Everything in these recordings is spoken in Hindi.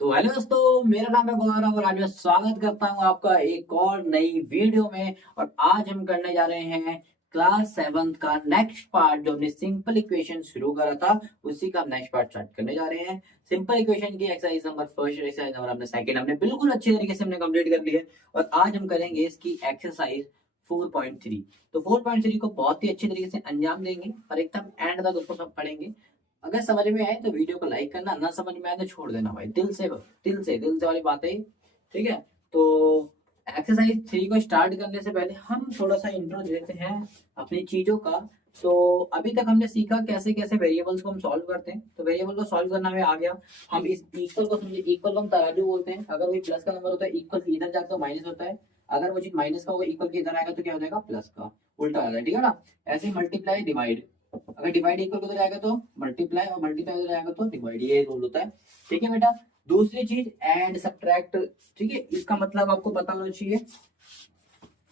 तो हेलो दोस्तों, मेरा नाम है गौरव और आज मैं स्वागत करता हूं आपका एक और नई वीडियो में। और आज हम करने जा रहे हैं क्लास 7 का नेक्स्ट पार्ट। जो हमने सिंपल इक्वेशन शुरू करा था उसी का नेक्स्ट पार्ट स्टार्ट करने जा रहे हैं। सिंपल इक्वेशन की exercise number first, exercise number हमने सेकंड हमने बिल्कुल अच्छे तरीके से हमने कंप्लीट कर ली है। और आज हम करेंगे इसकी एक्सरसाइज 4.3। तो 4.3 को बहुत ही अच्छे तरीके से अंजाम देंगे और एकदम एंड तक उसको सब पढ़ेंगे। अगर समझ में आए तो वीडियो को लाइक करना, ना समझ में आए तो छोड़ देना भाई। दिल से वाली बात है। ठीक है, तो एक्सरसाइज 3 को स्टार्ट करने से पहले हम थोड़ा सा इंट्रो देते हैं अपनी चीजों का। तो अभी तक हमने सीखा कैसे कैसे वेरिएबल्स को हम सॉल्व करते हैं। तो वेरिएबल को सॉल्व करना में आ गया। हम इस इक्वल को समझे, इक्वल को हम तराजू बोलते हैं। अगर वो प्लस का नंबर होता है, इक्वल इधर जाकर तो माइनस होता है। अगर वो चीज माइनस का होगा, इक्वल के इधर आएगा तो क्या हो जाएगा, प्लस का उल्टा आ जाएगा। ठीक है ना। ऐसे मल्टीप्लाई डिवाइड, अगर डिवाइड इक्वल उधर आएगा तो मल्टीप्लाई और मल्टीप्लाई उधर आएगा तो डिवाइड, ये रूल होता है। ठीक है बेटा। दूसरी चीज ऐड सब्ट्रैक्ट। ठीक है, इसका मतलब आपको पता होना चाहिए।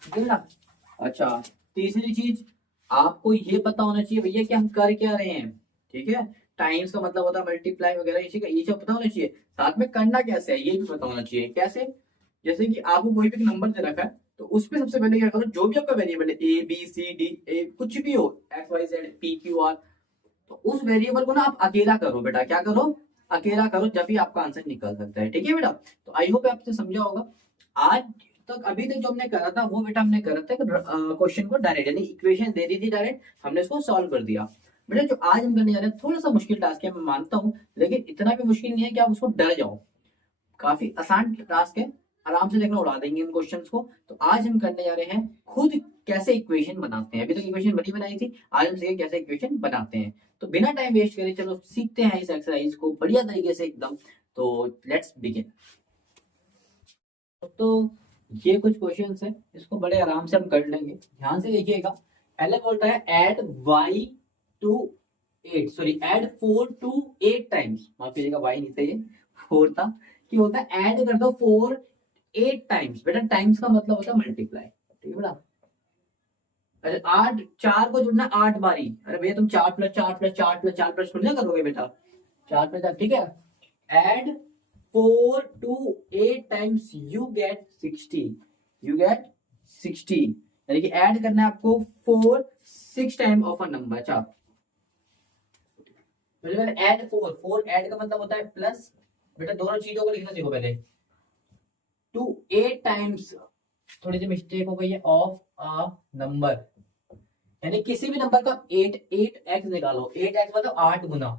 ठीक है ना। अच्छा, तीसरी चीज आपको ये पता होना चाहिए भैया कि हम कर क्या रहे हैं। ठीक है, टाइम्स का मतलब होता है मल्टीप्लाई वगैरह, ये सब पता होना चाहिए। साथ में करना कैसे है ये भी पता होना चाहिए। कैसे, जैसे कि आपको कोई भी नंबर दे रखा है तो उसमें सबसे पहले क्या करो, जो भी आपका वेरिएबल है A B C D A कुछ भी हो, X Y Z P Q R, तो उस वेरिएबल को ना आप अकेला करो बेटा। क्या करो, अकेला करो, जब भी आपका आंसर निकल सकता है। ठीक है बेटा। तो आई होप आपसे समझा होगा। आज तक अभी तक जो हमने करा था वो बेटा हमने करा था क्वेश्चन को डायरेक्ट, यानी इक्वेशन दे दी थी डायरेक्ट, हमने इसको सॉल्व कर दिया। बेटा जो आज हम करने जा रहे हैं थोड़ा सा मुश्किल टास्क है, मैं मानता हूँ, लेकिन इतना भी मुश्किल नहीं है कि आप उसको डर जाओ। काफी आसान टास्क है, आराम से देखना, उड़ा देंगे इन क्वेश्चंस को। तो आज हम करने जा रहे हैं खुद कैसे इक्वेशन बनाते हैं। अभी तक इक्वेशन बनी बनाई थी, आज हम सीखेंगे कैसे इक्वेशन बनाते हैं। तो बिना टाइम वेस्ट करे चलो सीखते हैं इस एक्सरसाइज को बढ़िया तरीके से एकदम। तो लेट्स बिगिन। तो ये कुछ क्वेश्चंस है, इसको बड़े आराम से हम कर लेंगे। ध्यान से देखिएगा। पहले बोलता है add y to 8, sorry add 4 to 8 times. माफ कीजिएगा, y नहीं था ये, 4 था। कि बोलता है ऐड कर दो 4 8 टाइम्स। बेटा टाइम्स का मतलब होता है मल्टीप्लाई। ठीक है बेटा। अरे 8, 4 को जुड़ना 8 बारी। अरे भैया तुम 4 प्लस 4 प्लस 4 प्लस 4 प्लस थोड़ी ना करोगे बेटा, 4 प्लस 4। ठीक है, add 4 to 8 times you get 60। You get 60, यानी कि ऐड करना है आपको 4 6 टाइम ऑफ अ नंबर। अच्छा, ऐड 4, 4 ऐड का मतलब होता है प्लस। बेटा दोनों चीजों को लिखना सीखो पहले। टू 8 टाइम्स, थोड़ी सी मिस्टेक हो गई है, ऑफ अ नंबर, यानी किसी भी नंबर का 8 निकालो। 8x मतलब 8 गुना,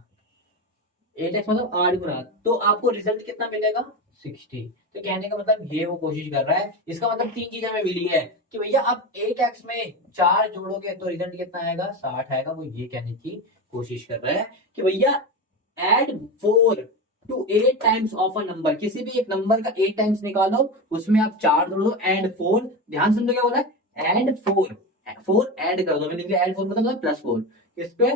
8x मतलब 8 गुना, तो आपको रिजल्ट कितना मिलेगा, 60। तो कहने का मतलब ये वो कोशिश कर रहा है। इसका मतलब तीन चीजें हमें मिली है कि भैया आप 8x में 4 जोड़ोगे तो रिजल्ट कितना आएगा, 60 आएगा। वो ये कहने की कोशिश कर रहा है कि भैया add 4 to 8 times of a number, किसी भी एक नंबर का 8 टाइम्स निकालो, उसमें आप 4 जोड़ दो। एंड 4, ध्यान समझो क्या बोला है, एंड 4, 4 ऐड कर दो। मैंने लिख लिया एड 4 मतलब +4। इस पे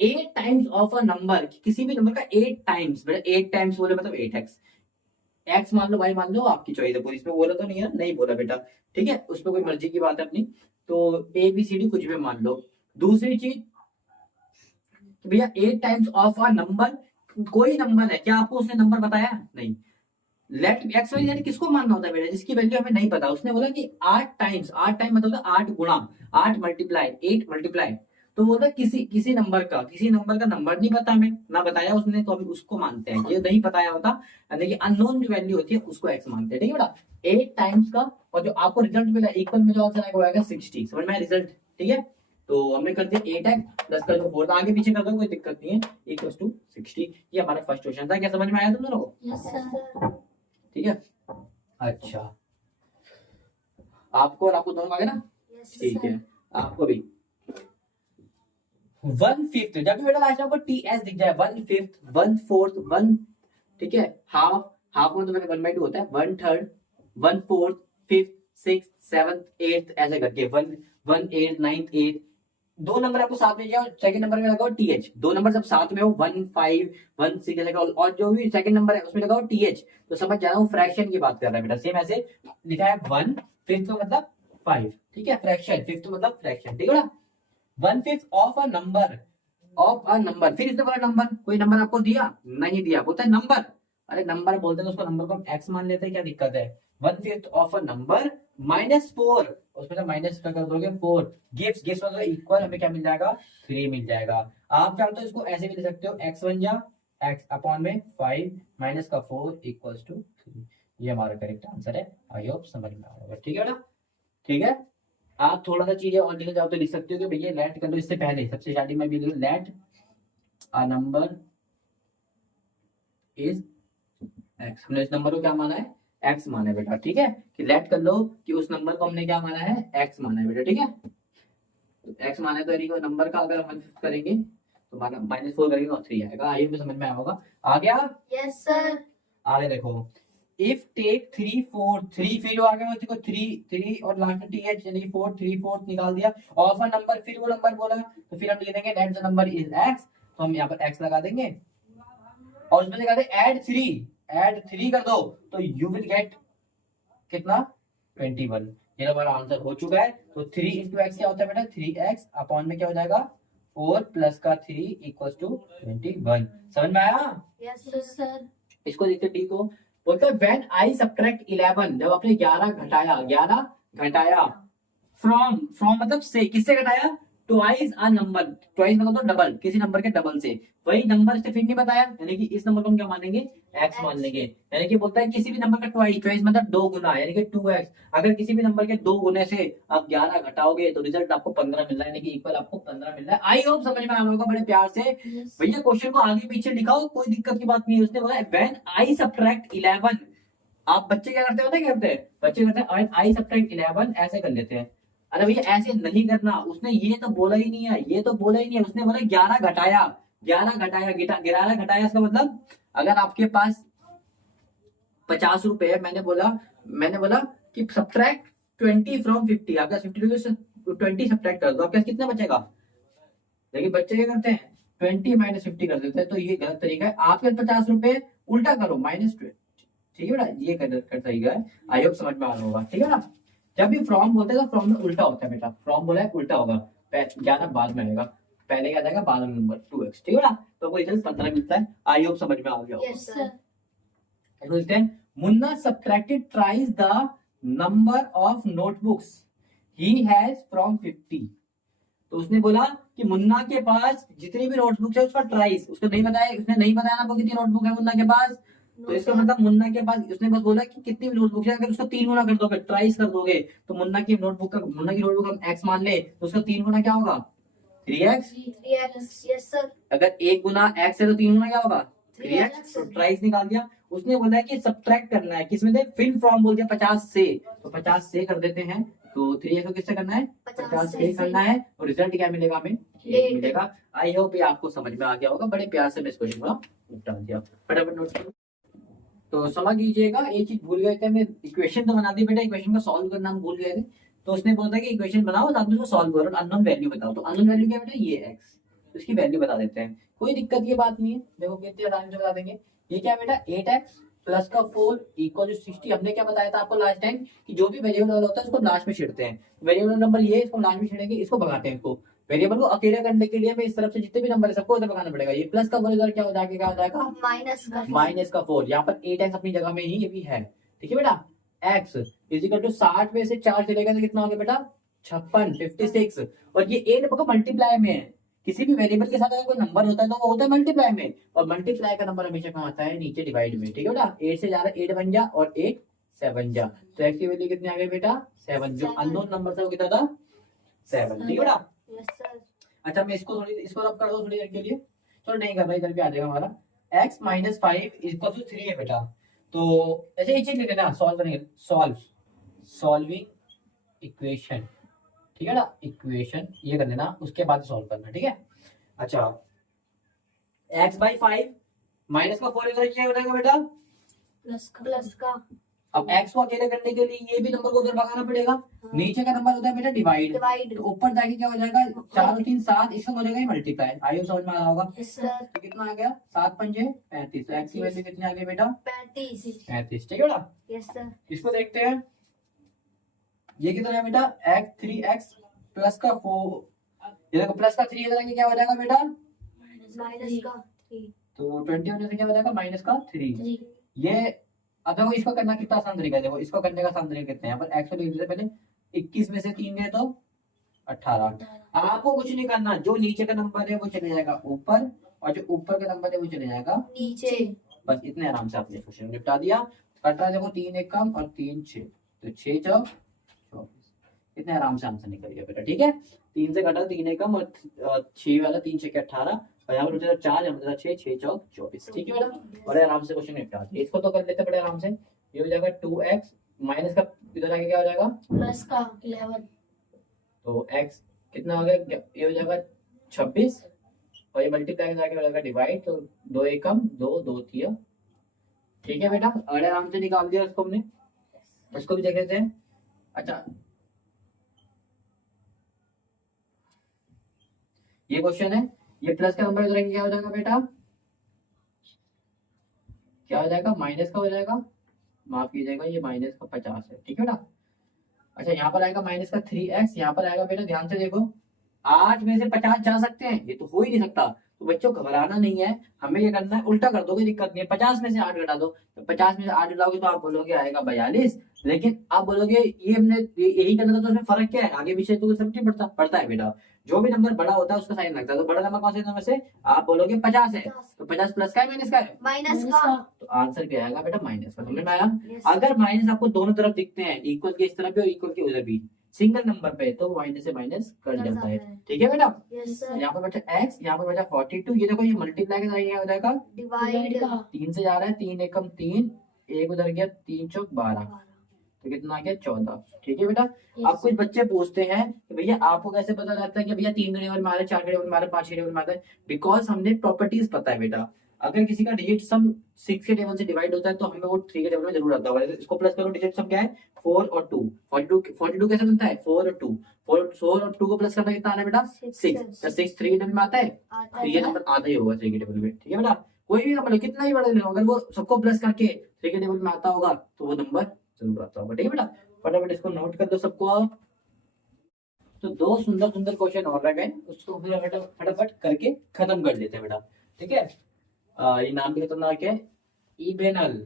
8 टाइम्स ऑफ अ नंबर, किसी भी नंबर का 8 टाइम्स। बेटा 8 टाइम्स बोले मतलब 8x, एक्स मान लो, वाई मान लो, आपकी चॉइस है पूरी। इसमें बोला तो नहीं है, नहीं बोला बेटा। ठीक है, उस पर कोई मर्जी की बात है अपनी। तो ए बी सी डी कुछ भी मान लो। दूसरी चीज भैया 8 टाइम्स ऑफ अ नंबर, कोई नंबर है क्या, आपको उसने नंबर बताया नहीं। लेट एक्स वाई जेड किसको मानना होता है बेटा, जिसकी वैल्यू हमें नहीं पता। उसने बोला कि 8 टाइम्स, 8 टाइम मतलब 8 गुणा, 8 मल्टीप्लाई, 8 मल्टीप्लाई। तो बोलता किसी किसी नंबर का, किसी नंबर का नंबर नहीं पता हमें, ना बताया उसने, तो अभी उसको मानते हैं। ये नहीं बताया होता, यानी कि अननोन जो वैल्यू होती है उसको एक्स मानते हैं। ठीक है बेटा, 8 टाइम्स का, और जो आपको रिजल्ट मिला इक्वल में जो आंसर आएगा वो आएगा 60। समझ में आया रिजल्ट। ठीक है, तो हमने कर दिया 8x प्लस कर दो 4, आगे पीछे कर दो कोई दिक्कत नहीं है, इक्वल टू 60। ये हमारा फर्स्ट क्वेश्चन था। क्या समझ में आया तुम दोनों को? Yes sir. ठीक है। अच्छा, आपको और आपको दोनों को आ गया ना? यस ठीक है, सर। आपको भी 1/5, जब भी बेटा लास्ट में आपको टी एस दिख जाए, 1/5, 1/4, 1, ठीक है, हाफ, हाफ में तो मैंने 1/2 होता है, 1/3, 1/4, 5th, 6th, 7th, 8th, ऐसे करके 1, 1, 8, 9, 8, दो नंबर आपको साथ में दिया, सेकंड नंबर में लगाओ टीएच। दो नंबर जब साथ में हो 1, 5, 1, 6 ऐसे लगाओ, और जो भी सेकंड नंबर है उसमें लगाओ टीएच। तो समझ जा रहा हूँ फ्रैक्शन की बात कर रहा है बेटा। सेम ऐसे लिखा है 1/5 का मतलब 5। ठीक है, फ्रैक्शन, 5th मतलब फ्रैक्शन। ठीक है ना। 1/5 of a number, of a number, फिर इसने बोला नंबर, कोई नंबर आपको दिया नहीं दिया, बोलता है नंबर। अरे नंबर बोलते हैं तो उसको नंबर को हम x मान लेते हैं, क्या दिक्कत है। 1/5 ऑफ अ नंबर -4, उसमें से माइनस कर दोगे 4, गिव्स गिव्स मतलब इक्वल, हमें क्या मिल जाएगा 3 मिल जाएगा। आप चाहो तो इसको ऐसे भी ले सकते हो, x बन जा x अपॉन में 5 माइनस का 4 इक्वल्स टू 3। ये हमारा करेक्ट आंसर है। आई होप समझ में आ रहा होगा, ठीक है ना। ठीक है, आप थोड़ा सा चीजें और लिखना चाहो तो लिख सकते हो कि भैया लेट कर लो, इससे पहले सबसे स्टार्टिंग में भी let a number is X, हमने इस नंबर को क्या माना है एक्स माना है बेटा, ठीक है। कि लेट कर लो कि उस नंबर को हमने क्या माना है एक्स माना है बेटा, ठीक है। तो एक्स माना है तो यानी कि नंबर का अगर हम करेंगे तो -4 करेंगे और 3 आएगा। आइए समझ में आया होगा। आ गया? Yes sir. आगे देखो, इफ टेक 3 4 3 फिर आ गया देखो 3 3 और लास्ट में th यानी 4 3 4 निकाल दिया, ऑफ अ नंबर फिर वो नंबर बोला तो फिर हम लिख देंगे let the number is x, तो हम यहाँ पर x लगा देंगे और उसमें लिखा दे ऐड 3 कर दो तो यू विल गेट कितना 21। ये हमारा आंसर हो चुका है। तो 3 इंटू एक्स क्या होता है बेटा 3x अपॉन में क्या हो जाएगा 4 प्लस का 3 इक्वल टू 21। समझ में आया? Yes sir. इसको देखते डी को बोलते हैं व्हेन आई सब्ट्रैक्ट 11, जब आपने 11 घटाया फ्रॉम मतलब से, किससे घटाया ट्वाइस अ नंबर, ट्वाइस मतलब तो डबल, किसी नंबर के डबल से, वही नंबर से फिर नहीं बताया, यानी कि इस नंबर को हम क्या मानेंगे एक्स मान लेंगे। यानी कि बोलता है किसी भी नंबर का ट्वाइस, ट्वाइस मतलब 2 गुना, यानी कि 2x। अगर किसी भी नंबर के 2 गुने से आप 11 घटाओगे तो रिजल्ट आपको 15 मिल रहा है, यानी कि इक्वल आपको 15 मिल रहा है। आई होप समझ में आ रहा होगा बड़े प्यार से। भैया क्वेश्चन को आगे पीछे लिखाओ, कोई दिक्कत की बात नहीं है। उसने बोला व्हेन आई सब्ट्रैक्ट 11, आप बच्चे क्या करते हैं, क्या करते हैं बच्चे करते हैं आई सब्ट्रैक्ट 11 ऐसे कर लेते हैं। अरे भैया ऐसे नहीं करना, उसने ये तो बोला ही नहीं है, ये तो बोला ही नहीं है। उसने बोला 11 घटाया, 11 घटाया इसका मतलब अगर आपके पास 50 रुपए है, मैंने बोला कि सब्ट्रैक्ट 20 फ्रॉम 50, आपका 50 20 सब्ट्रैक्ट कर दो, आपके पास कितना बचेगा। लेकिन बच्चे क्या करते हैं 20 माइनस 50 कर देते हैं, तो ये गलत तरीका है। आपके 50 रुपए उल्टा करो -20, ठीक है बेटा, ये कर तरीका है। आई होप समझ में आ रहा होगा, ठीक है ना। जब भी फ्रॉम बोलते हैं तो फ्रॉम में उल्टा होता है बेटा, फ्रॉम बोला है उल्टा होगा, 11 बाद में आएगा, पहले क्या जाएगा बाद में नंबर 2x, ठीक है ना। तो कोई रिजल्ट 15 मिलता है। आई होप समझ में आ गया होगा। Yes sir. बोलते हैं Munna subtracted ट्राइस the number of notebooks he has from 50। तो उसने बोला कि मुन्ना के पास जितनी भी नोटबुक है उसका ट्राइस, उसको नहीं बताया, उसने नहीं बताया ना कितनी नोटबुक है मुन्ना के पास। तो इसका मतलब मुन्ना के पास, उसने बस बोला कि कितनी भी नोटबुक है, अगर उसका 3 गुना कर दोगे ट्राइस कर दोगे तो मुन्ना की नोटबुक हम x मान ले तो उसका 3 गुना क्या होगा 3x। Yes sir. अगर 1 गुना x है तो 3 गुना क्या होगा 3x, तो ट्राइस निकाल दिया। उसने बोला कि सब्ट्रैक्ट करना है किसमें से, फिर फ्रॉम बोल दिया 50 से, तो 50 से कर देते हैं, तो 3x को किससे करना है 50 से करना है, और रिजल्ट क्या मिलेगा हमें 8 मिलेगा। आई होप ये आपको समझ में आ गया होगा, बड़े प्यार से मैं इस क्वेश्चन को निपटा दिया। फटाफट नोट करो। तो समझ लीजिएगा, एक चीज भूल गए थे, हमने इक्वेशन तो बना दी बेटा, इक्वेशन को सॉल्व करना हम भूल गए थे। तो उसने बोला था कि इक्वेशन बनाओ साथ में उसको सॉल्व करो, अननोन वैल्यू बताओ। तो अननोन वैल्यू क्या बेटा ये x, इसकी वैल्यू बता देते हैं, कोई दिक्कत की बात नहीं है। देखो कितने आराम से बता देंगे। ये क्या बेटा 8x प्लस का 4 इक्वल 60। हमने क्या बताया था आपको लास्ट टाइम कि जो भी वेरिएबल होता है उसको लास्ट में छिड़ते हैं। वेरिएबल नंबर ये इसको लास्ट में छिड़ेंगे, इसको भगाते हैं। इसको वेरिएबल को अकेले करने के लिए हमें इस तरफ से जितने भी नंबर है सबको उधर भगाना पड़ेगा। ये प्लस का बोलेगा क्या हो जाएगा, क्या हो जाएगा माइनस का 4। यहाँ पर 8x अपनी जगह में ही ये भी है, ठीक है बेटा। x इजिकल टू 60 में से 4 चलेगा तो कितना हो गया बेटा 56 56। और ये 8 का मल्टीप्लाई में है, किसी भी वेरिएबल के साथ अगर कोई नंबर होता है तो वो होता है मल्टीप्लाई में, और मल्टीप्लाई का नंबर हमेशा कहाँ आता है नीचे डिवाइड में, ठीक है बेटा। 8 से जा रहा है 8 बन जा और 8 7 जा, तो x की वैल्यू कितनी आ गई बेटा 7। जो अननोन नंबर था वो कितना था 7, ठीक है बेटा। अच्छा मैं इसको रब कर दो थोड़ी देर के लिए, चलो नहीं कर रहा, इधर भी आ जाएगा हमारा x माइनस 5 इक्वल टू 3 है बेटा। तो ऐसे ही चीज लिख लेना, सॉल्व करेंगे, सॉल्विंग इक्वेशन, ठीक है ना, इक्वेशन ये कर लेना, उसके बाद सॉल्व करना, ठीक है। अच्छा x बाई 5 माइनस का 4 इधर क्या हो जाएगा बेटा प्लस का। अब x को अकेले करने के लिए ये भी नंबर को उधर भगाना पड़ेगा। नीचे का नंबर होता है बेटा डिवाइड, तो ऊपर जाके क्या हो जाएगा 4 और 3 7, इसका हो जाएगा मल्टीप्लाई। आइए समझ में आ रहा होगा। तो कितना आ गया 7 पंजे 35, तो x की वैल्यू कितनी आ गई बेटा 35, ठीक है बेटा। इसको देखते हैं, ये कितना है बेटा x 3x प्लस का 4, ये देखो प्लस का 3 इधर आके क्या हो जाएगा बेटा माइनस का 3, तो 20 होने से क्या हो जाएगा माइनस का 3। ये अब देखो इसको करना कितना आसान तरीका है, देखो इसको करने का आसान तरीका कितना है, यहाँ पर x को लिख देते हैं पहले, 21 में से 3 गए तो 18। आपको कुछ नहीं करना, जो नीचे का नंबर है वो चले जाएगा ऊपर, और जो ऊपर का नंबर है वो चले जाएगा नीचे। बस इतने आराम से आपने क्वेश्चन निपटा दिया। 18 देखो 3 एक कम और 3 6, तो 6 चौक 24, इतने आराम से आंसर निकल गया बेटा। ठीक है, 3 से घटा 3 एक कम और 6 वाला 3 6 18, और यहाँ पर बचा 4, यहाँ पर बचा 6 6 चौक 24। ठीक है बेटा, बड़े आराम से क्वेश्चन निपटा दिया। इसको तो कर लेते बड़े आराम से। ये हो जाएगा 2x माइनस का इधर आके क्या हो जाएगा, प्लस का 11। तो x कितना हो गया, ये हो जाएगा 26, और ये मल्टीप्लाई करके हो जाएगा डिवाइड, तो 2 एकम 2 2 थिया। ठीक है बेटा, बड़े आराम से निकाल दिया इसको हमने। इसको भी देख लेते हैं। अच्छा, ये क्वेश्चन है, ये प्लस का नंबर इधर क्या हो जाएगा बेटा, क्या हो जाएगा, माइनस का हो जाएगा, माफ कीजिएगा ये माइनस का 50 है। ठीक है बेटा। अच्छा, यहाँ पर आएगा माइनस का 3x, यहाँ पर आएगा बेटा ध्यान से देखो, 8 में से 50 जा सकते हैं, ये तो हो ही नहीं सकता। तो बच्चों घबराना नहीं है, हमें ये करना है, उल्टा कर दो, कोई दिक्कत नहीं है। 50 में से 8 घटा दो, तो 50 में से 8 घटाओगे तो आप बोलोगे आएगा 42, लेकिन आप बोलोगे ये हमने यही करना था, तो उसमें फर्क क्या है, आगे पीछे तो सब नहीं पड़ता पड़ता है बेटा। जो भी नंबर बड़ा होता है उसका साइन लगता है, तो बड़ा नंबर कौन से नंबर से, आप बोलोगे 50 है, तो 50 प्लस का है माइनस का है, माइनस का। तो आंसर क्या आएगा बेटा, माइनस का। समझ में आया। Yes. अगर माइनस आपको दोनों तरफ दिखते हैं, इक्वल के इस तरफ भी और इक्वल के उधर भी, सिंगल नंबर पे, तो माइनस से माइनस कट जाता है। ठीक है बेटा। Yes sir. यहाँ पर बचा x, यहाँ पर बचा 42, ये देखो ये मल्टीप्लाई का हो जाएगा, डिवाइड का 3 से जा रहा है, 3 एकम 3, एक उधर गया, 3 चौक 12, तो कितना आ गया 14। ठीक है बेटा। अब कुछ बच्चे पूछते हैं कि भैया आपको कैसे पता लगता है कि भैया 3 के टेबल में आ रहा है, 4 के टेबल में आ रहा है, 5 के टेबल में आ रहा है, बिकॉज हमने प्रॉपर्टीज पता है बेटा। अगर किसी का डिजिट सम 6 के टेबल से डिवाइड होता है तो हमें वो 3 के टेबल में जरूर आता है। इसको प्लस करो, डिजिट सम क्या है, 4 और 2, 42 कैसे बनता है, 4 और 2, 4 और 2 को प्लस करना कितना आना है बेटा, 6, तो 6 3 के टेबल में आता है, तो ये नंबर आधा ही होगा 3 के टेबल में। ठीक है बेटा, कोई भी नंबर कितना ही बड़ा ले लो, अगर वो सबको प्लस करके 3 के टेबल में आता होगा तो वो नंबर जरूर आता होगा। ठीक है बेटा, फटाफट इसको नोट कर दो सबको आप। तो 2 सुंदर सुंदर क्वेश्चन और रह गए, उसको फटाफट करके खत्म कर लेते हैं बेटा। ठीक है, ये नाम भी खतरनाक है, इबेनल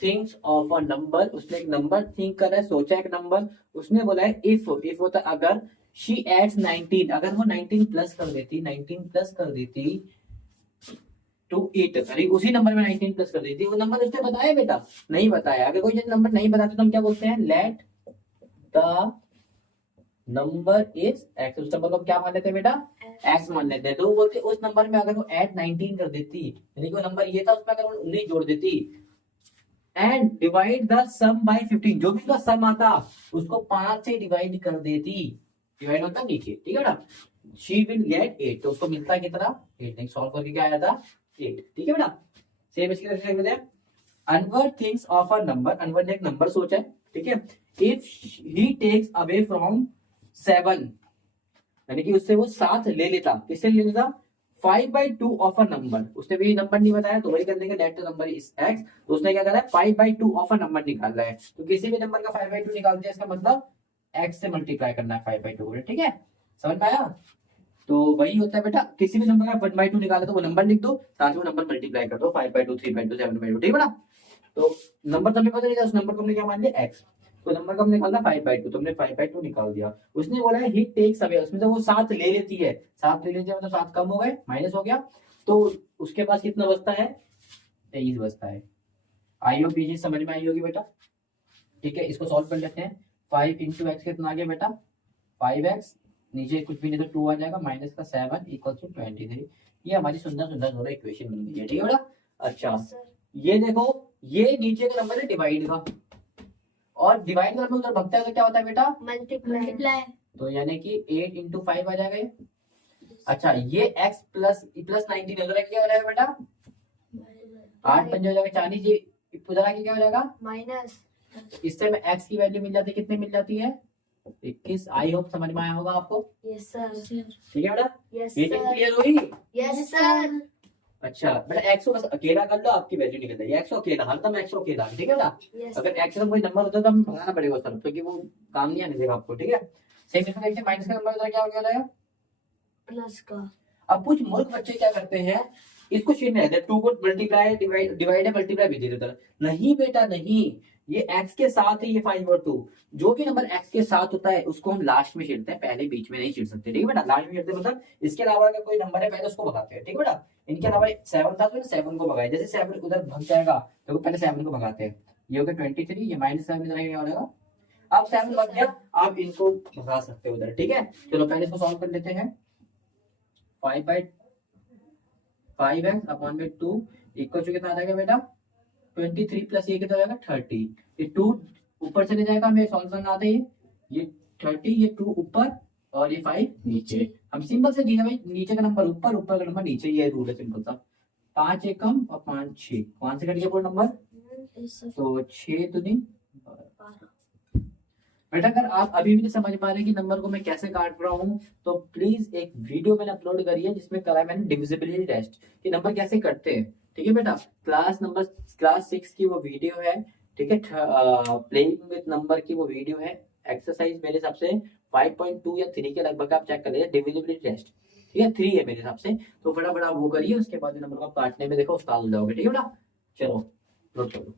थिंग्स ऑफ अ नंबर। उसने एक नंबर थिंक कर है, सोचा एक नंबर, उसने बोला है इफ होता अगर शी एड्स 19, अगर वो 19 प्लस कर देती, 19 प्लस कर देती टू इट, अरे उसी नंबर में 19 प्लस कर देती, वो नंबर उसने बताया बेटा, नहीं बताया। अगर कोई नंबर नहीं बताते तो हम क्या बोलते हैं, let the number is x, उस नंबर को हम क्या मान लेते हैं बेटा, एक्स मान लेते हैं। तो वो बोलते उस नंबर में अगर वो एड 19 कर देती, यानी कि वो नंबर ये था, उसमें अगर वो 19 जोड़ देती, and divide the sum by 15, जो भी उसका सम आता उसको 5 से डिवाइड कर देती, डिवाइड होता नीचे। ठीक है बेटा, शी विल गेट 8, तो उसको मिलता है कितना, 8, नहीं सॉल्व करके क्या आया था 8। ठीक है बेटा, सेम इसकी तरह से लिखते हैं, Anwar thinks of a number, Anwar ने एक नंबर सोचा है। ठीक है, if he takes away from 7, यानी कि उससे वो 7 ले लेता, किससे ले लेता, 5/2 ऑफ अ नंबर, उसने भी नंबर नहीं बताया तो वही कर देंगे, let the number is x, तो उसने क्या करा है 5/2 ऑफ अ नंबर निकाल रहा है, तो किसी भी नंबर का 5/2 निकाल दिया, इसका मतलब x से मल्टीप्लाई करना है 5/2। ठीक है, समझ में आया। तो वही होता है बेटा, किसी भी नंबर का 1/2 निकाले तो वो नंबर लिख दो, साथ में वो नंबर मल्टीप्लाई कर दो, 5/2 3/2 7/2। ठीक है बेटा, तो नंबर तो हमें पता नहीं था, उस नंबर को हमने क्या मान लिया x, तो नंबर का हमने निकालना 5/2, तो हमने 5/2 निकाल दिया। उसने बोला है ही टेक्स अवे, उसमें तो वो 7 ले लेती है, 7 ले लेती है मतलब 7 कम हो गए, माइनस हो गया, तो उसके पास कितना बचता है, 23 बचता है। आई होप ये चीज समझ में आई होगी बेटा। ठीक है, इसको सॉल्व कर लेते हैं। 5 इंटू एक्स कितना आ गया बेटा, 5x, नीचे कुछ भी नहीं तो 2 आ जाएगा, माइनस का 7 इक्वल टू 23। ये हमारी सुंदर सुंदर दोनों इक्वेशन बन गई है। ठीक है बेटा। अच्छा, ये देखो, ये नीचे का नंबर है डिवाइड का, और डिवाइड का नंबर उधर भगता है तो क्या होता है बेटा, मल्टीप्लाई, तो यानी कि 8 इंटू 5 आ जाएगा ये। अच्छा, ये x प्लस 19 उधर क्या हो जाएगा बेटा, 8 पंजे हो जाएगा 40, ये उधर आके क्या हो जाएगा माइनस, इससे हमें x की वैल्यू मिल जाती है, कितने मिल जाती है 21। आई होप समझ में आया होगा आपको। यस सर, ठीक है बेटा, यस ये चीज सर, क्लियर हुई। Yes sir. अच्छा बेटा, x को बस अकेला कर लो, आपकी वैल्यू निकल जाएगी, x को अकेला, हरदम x को अकेला। ठीक है बेटा, यस अगर x का कोई नंबर होता है तो हम भगाना पड़ेगा उस तरफ, क्योंकि वो काम नहीं आने देगा आपको। ठीक है, सेम इसमें देखते हैं, माइनस का नंबर उधर क्या हो गया जाएगा प्लस का। अब कुछ मूर्ख बच्चे क्या करते हैं, इसको छीनने रहते, 2 को मल्टीप्लाई डिवाइड है, मल्टीप्लाई भी दे देता। नहीं बेटा नहीं, ये x के साथ है, ये 5 और 2, जो भी नंबर x के साथ होता है उसको हम लास्ट में छीनते हैं, पहले बीच में नहीं छीन सकते, ठीक है बेटा। लास्ट में छीनते मतलब इसके अलावा अगर कोई नंबर है पहले उसको भगाते हैं, ठीक है बेटा। इनके अलावा 7 था तो 7 को भगाए, जैसे 7 उधर भग जाएगा तो पहले 7 को भगाते हैं। ये हो गया 23, ये -7 इधर क्या हो जाएगा। अब 7 भग गया, आप इनको भगा सकते हो उधर, ठीक है। चलो पहले इसको सॉल्व कर लेते हैं। 5x अपॉन में 2 इक्वल टू कितना आ जाएगा बेटा 23 प्लस ये कितना आएगा 30। ये 2 ऊपर चले जाएगा, हमें सॉल्व करना आता है। ये 30, ये 2 ऊपर और ये 5 नीचे। हम सिंपल से दिया भाई, नीचे का नंबर ऊपर, ऊपर का नंबर नीचे, ये रूल है सिंपल सा। 5 एकम और 5 6, 5 से कट गया पूरा नंबर, तो 6 दूनी। बेटा अगर आप अभी भी नहीं समझ पा रहे कि नंबर को मैं कैसे काट रहा हूँ, तो प्लीज एक वीडियो मैंने अपलोड करी है जिसमें करा है मैंने डिविजिबिलिटी टेस्ट कि नंबर कैसे कटते हैं, ठीक है बेटा। क्लास 6 की वो वीडियो है, ठीक है। प्लेइंग विद नंबर की वो वीडियो है। एक्सरसाइज मेरे हिसाब से 5.2 या 3 के लगभग आप चेक कर लीजिए, डिविजिबिलिटी टेस्ट, ठीक है। 3 है मेरे हिसाब से, तो फटाफट आप वो करिए, उसके बाद नंबर को काटने में देखो उस्ताद हो जाओगे, ठीक है बेटा। चलो नोट करो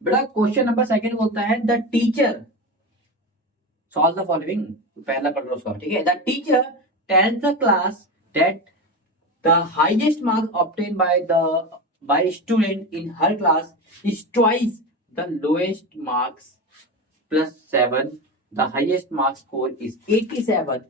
बेटा। क्वेश्चन नंबर 2 बोलता है the teacher solve the following, पहला पढ़ लो उसका, ठीक है। The teacher tells the class that the highest marks obtain by student in her class is twice the lowest marks plus 7, the highest marks score is 87,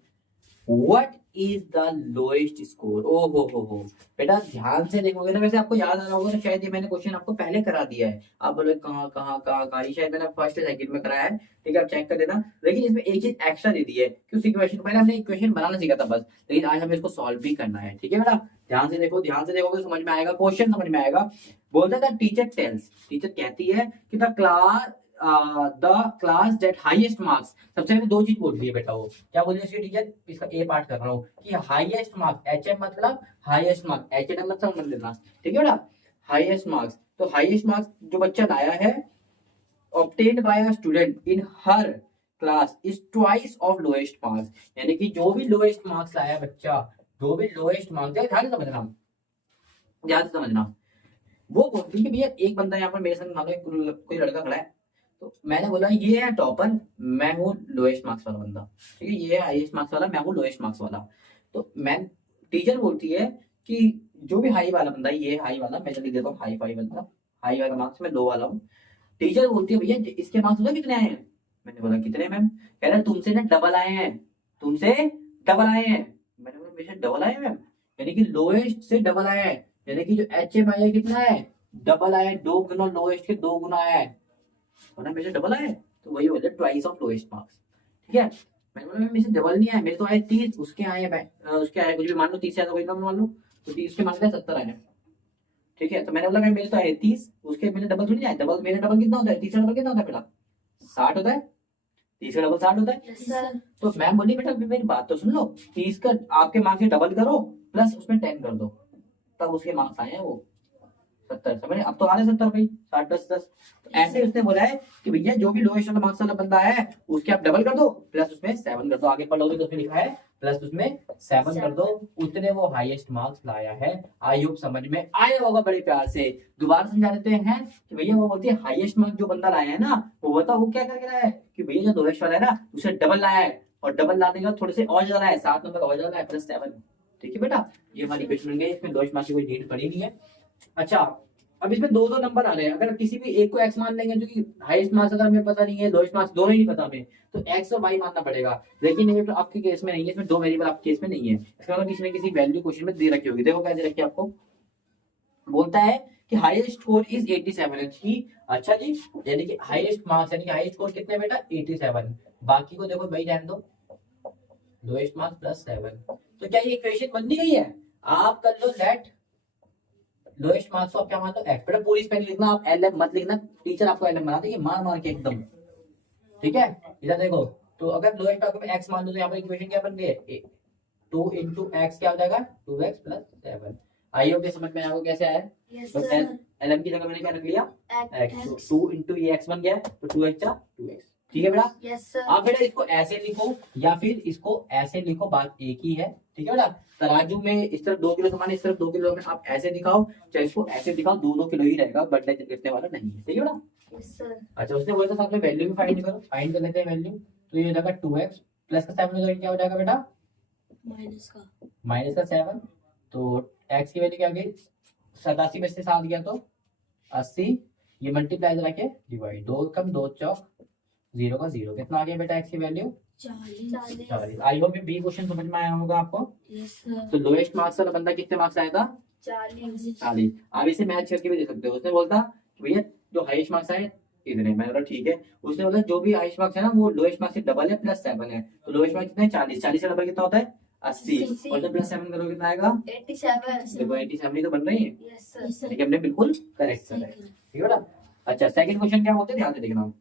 what is the lowest score. ओ हो बेटा ध्यान से देखोगे ना, वैसे आपको याद आ रहा होगा, तो शायद ये मैंने क्वेश्चन आपको पहले करा दिया है। आप बोलोगे कहाँ, ये शायद मैंने फर्स्ट या सेकंड में कराया है, ठीक है, आप चेक कर लेना। लेकिन इसमें एक चीज एक्स्ट्रा दे दी है कि उसी क्वेश्चन पहले हमने इक्वेशन बनाना सीखा था बस, लेकिन आज हमें इसको सॉल्व भी करना है, ठीक है बेटा। ध्यान से देखो, ध्यान से देखोगे समझ में आएगा, क्वेश्चन समझ में आएगा। बोलता था टीचर टेल्स, टीचर कहती है कि the class that highest marks, सबसे पहले 2 चीज बोल रही है बेटा। वो क्या बोल रही है टीचर, इसका ए पार्ट कर रहा हूँ कि हाईएस्ट मार्क्स, एच एम मतलब हाईएस्ट मार्क्स, एच एन मतलब समझ लेना, ठीक है बेटा। हाईएस्ट मार्क्स, तो हाईएस्ट मार्क्स जो बच्चा लाया है obtained by a student in her class is twice of lowest marks, यानी कि जो भी लोएस्ट मार्क्स लाया बच्चा, जो भी लोएस्ट मार्क्स, ध्यान से समझना, ध्यान से समझना। वो बोलती है कि भैया एक बंदा यहाँ पर मेरे संग मान लो कोई लड़का खड़ा है, तो मैंने बोला ये है टॉपर, मैं हूँ लोएस्ट मार्क्स वाला बंदा, ठीक है। ये है हाईएस्ट मार्क्स वाला, मैं हूँ लोएस्ट मार्क्स वाला। तो मैं टीचर बोलती है कि जो भी हाई वाला बंदा है, ये हाई वाला, मैं लिख देता हूँ हाई फाई बंदा, हाई वाला मार्क्स में लो वाला हूँ। टीचर बोलती है भैया इसके मार्क्स पता कितने आए हैं। मैंने बोला कितने मैम, कह रहा तुमसे ना डबल आए हैं, तुमसे डबल आए हैं। मैंने बोला मेरे से डबल आए मैम, यानी कि लोएस्ट से डबल आया है, यानी कि जो एच एम आई है कितना है, डबल आया है, 2 गुना लोएस्ट के 2 गुना आया है, वरना मेरे से डबल आए, तो वही बोले ट्वाइस ऑफ लोएस्ट मार्क्स, ठीक है। मैंने बोला मेरे से डबल नहीं आया, मेरे तो आए 30, उसके आए उसके आए कुछ भी मान लो 30 आया, कोई नंबर मान लो, तो 30 के मान लिया 70 आए, ठीक है। तो मैंने बोला मेरे तो आए 30, उसके मेरे डबल थोड़ी आए, डबल मेरे डबल कितना होता है, 30 का डबल कितना होता है बेटा 60 होता है, 30 का डबल 60 होता है। Yes, sir. तो मैम बोली बेटा मेरी बात तो सुन लो, 30 का आपके मार्क्स से डबल करो प्लस उसमें 10 कर दो, तब उसके मार्क्स आए हैं वो 70। समझे, अब तो आ रहे 70 भाई, 60 10 10। तो ऐसे उसने बोला है कि भैया जो भी लोएस्ट वाला मार्क्स वाला बंदा है उसके आप डबल कर दो प्लस उसमें 7 कर दो, आगे पढ़ोगे तो उसमें लिखा है प्लस उसमें 7 कर दो, उतने वो हाईएस्ट मार्क्स लाया है। आई होप समझ में आया होगा बड़े प्यार से। दोबारा समझा देते हैं कि भैया वो बोलती है हाईएस्ट मार्क्स जो बंदा लाया है ना, वो बताओ वो क्या करके लाया है कि भैया जो लोएस्ट वाला है ना उसे डबल लाया है, और डबल लाने का थोड़े से और ज्यादा है, 7 नंबर और ज्यादा है प्लस 7, ठीक है बेटा। ये हमारी इक्वेशन बन गई, इसमें लोएस्ट मार्क्स की कोई नीड पड़ी नहीं है। अच्छा अब इसमें 2 नंबर आ रहे हैं, अगर किसी भी एक को x मान लेंगे जो कि हाईएस्ट मार्क्स अगर हमें पता नहीं है, लोएस्ट मार्क्स दोनों ही नहीं पता हमें, तो x और y मानना पड़ेगा। लेकिन ये तो आपके केस में नहीं है, इसमें 2 वेरिएबल आपके केस में नहीं है, इसका मतलब किसी ने किसी वैल्यू क्वेश्चन में दे रखी होगी। देखो क्या दे रखी है आपको, बोलता है कि हाईएस्ट स्कोर इज 87। अच्छा जी, यानी कि हाईएस्ट मार्क्स यानी कि हाईएस्ट स्कोर कितने बेटा 87, बाकी को देखो भाई रहने दो, लोएस्ट मार्क्स प्लस 7। तो क्या ये इक्वेशन बन नहीं गई है, आप कर लो लेट लोएस्ट मार्क्स को आप क्या मान लो x, बेटा पूरी स्पेलिंग लिखना, आप lm मत लिखना, टीचर आपको lm बना देगी मार मार के एकदम, ठीक है। इधर देखो, तो अगर लोएस्ट मार्क्स में x मान लो तो यहाँ पर इक्वेशन क्या बन गई है, 2 into x क्या हो जाएगा 2x प्लस 7। आई होप समझ में आएगा कैसे आया। Yes, तो sir. lm की जगह मैंने क्या रख लिया x, 2 into ये x बन गया तो 2x 2x, ठीक है बेटा। Yes sir. आप बेटा इसको ऐसे लिखो या फिर इसको ऐसे लिखो, बात एक ही है। ठीक है बेटा। तराजू में इस तरफ 2 किलो सामान, इस तरफ 2 किलो सामान, आप ऐसे दिखाओ चाहे इसको ऐसे दिखाओ, 2-2 किलो ही रहेगा, बढ़ने गिरने वाला नहीं है। ठीक है बेटा। Yes sir. अच्छा, उसने बोला था साथ में वैल्यू भी फाइंड करो, फाइंड कर लेते हैं वैल्यू। तो ये हो जाएगा 2x प्लस का 7 क्या हो जाएगा बेटा, माइनस का 7। तो x की वैल्यू क्या आ गई, 87 में से 7 गया तो 80, ये मल्टीप्लाई करा के डिवाइड, 2 कम 2 चौक 0 का 0, कितना आ गया बेटा x की वैल्यू 40। आई होप ये बी क्वेश्चन समझ में आया होगा आपको। तो लोएस्ट मार्क्स वाला बंदा कितने मार्क्स आया था, 40। आप इसे मैच करके भी दे सकते हो। उसने बोलता भैया जो हाईएस्ट मार्क्स आए इतने, मैंने बोला ठीक है। उसने बोला जो भी हाईएस्ट मार्क्स है ना वो लोएस्ट मार्क्स से डबल है प्लस 7 है, तो लोएस्ट मार्क्स कितने 40, 40 से डबल कितना होता है 80, और जब प्लस 7 करोगे कितना आएगा 87। देखो 87 ही तो बन रही है, यस सर। लेकिन हमने बिल्कुल करेक्ट करा है। ठीक है बेटा। अच्छा, सेकंड क्वेश्चन क्या बोलते हैं, ध्यान से देखना।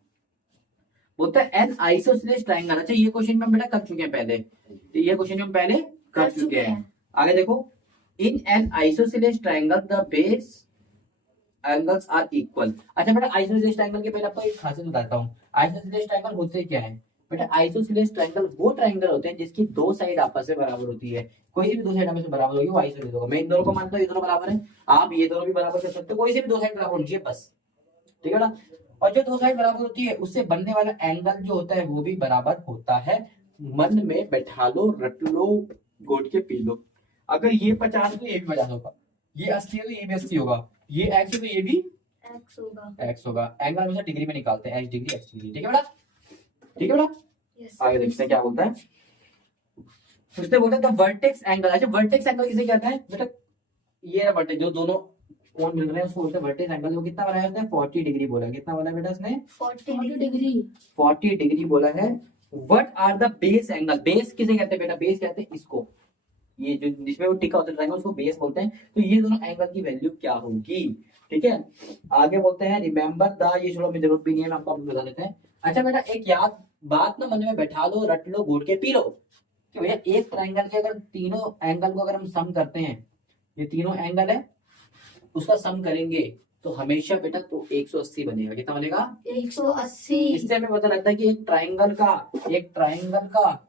बोलता है एन आइसोसेलेस ट्रायंगल। अच्छा, ये क्वेश्चन में हम बेटा कर चुके हैं पहले, तो ये क्वेश्चन हम पहले कर चुके हैं। आगे देखो, in an isosceles triangle the base angles are equal. अच्छा बेटा, आइसोसेलेस ट्रायंगल के पहले आपको एक खासियत बताता हूँ। आइसोसेलेस ट्रायंगल होते क्या है बेटा, आइसोसेलेस ट्रायंगल वो ट्रायंगल होते हैं जिसकी दो साइड आपस में बराबर होती है। कोई सी भी दो साइड आपस में बराबर होगी वो आइसोसेलेस होगा। मैं इन दोनों को मानता हूँ ये दोनों बराबर है, आप ये दोनों भी बराबर कर सकते हो, कोई सी भी दो साइड बराबर होनी चाहिए बस। ठीक है ना। और जो दो साइड बराबर होती है उससे बनने वाला एंगल जो होता है वो भी बराबर होता है। मन में बैठा लो, रट लो, घोट के पी लो। अगर ये 50 तो ये भी 50 होगा, ये 80 है तो ये भी 80 होगा, ये x है तो ये भी x होगा। एंगल हमेशा डिग्री में निकालते हैं, h डिग्री x डिग्री। ठीक है बेटा, ठीक है बेटा। यस आगे देखते हैं क्या बोलता है। उसने बोला था वर्टेक्स एंगल। अच्छा, वर्टेक्स एंगल किसे कहते हैं बेटा, ये वर्टेक्स जो दोनों कोण मिल रहे हैं उसको बोलते हैं वर्टेक्स एंगल। वो कितना बनाया उसने 40 डिग्री बोला। कितना बोला बेटा उसने 40 डिग्री। 40 डिग्री बोला है। What are the base angle. Base किसे कहते हैं बेटा, बेस कहते हैं इसको, ये जो जिसमें वो टिका होता है उसको बेस बोलते हैं। तो ये दोनों एंगल की वैल्यू क्या होगी। ठीक है। आगे बोलते हैं रिमेंबर द, ये छोड़ो में जरूरत भी नहीं है, मैं आपको बता देते हैं। अच्छा बेटा, एक याद बात ना मन में बैठा लो, रट लो, घोट के पी लो कि भैया एक ट्रायंगल के अगर तीनों एंगल को अगर हम सम करते हैं, ये तीनों एंगल है उसका सम करेंगे तो हमेशा बेटा तो 180 बनेगा। कितना बनेगा 180। इससे हमें पता लगता है कि एक ट्रायंगल का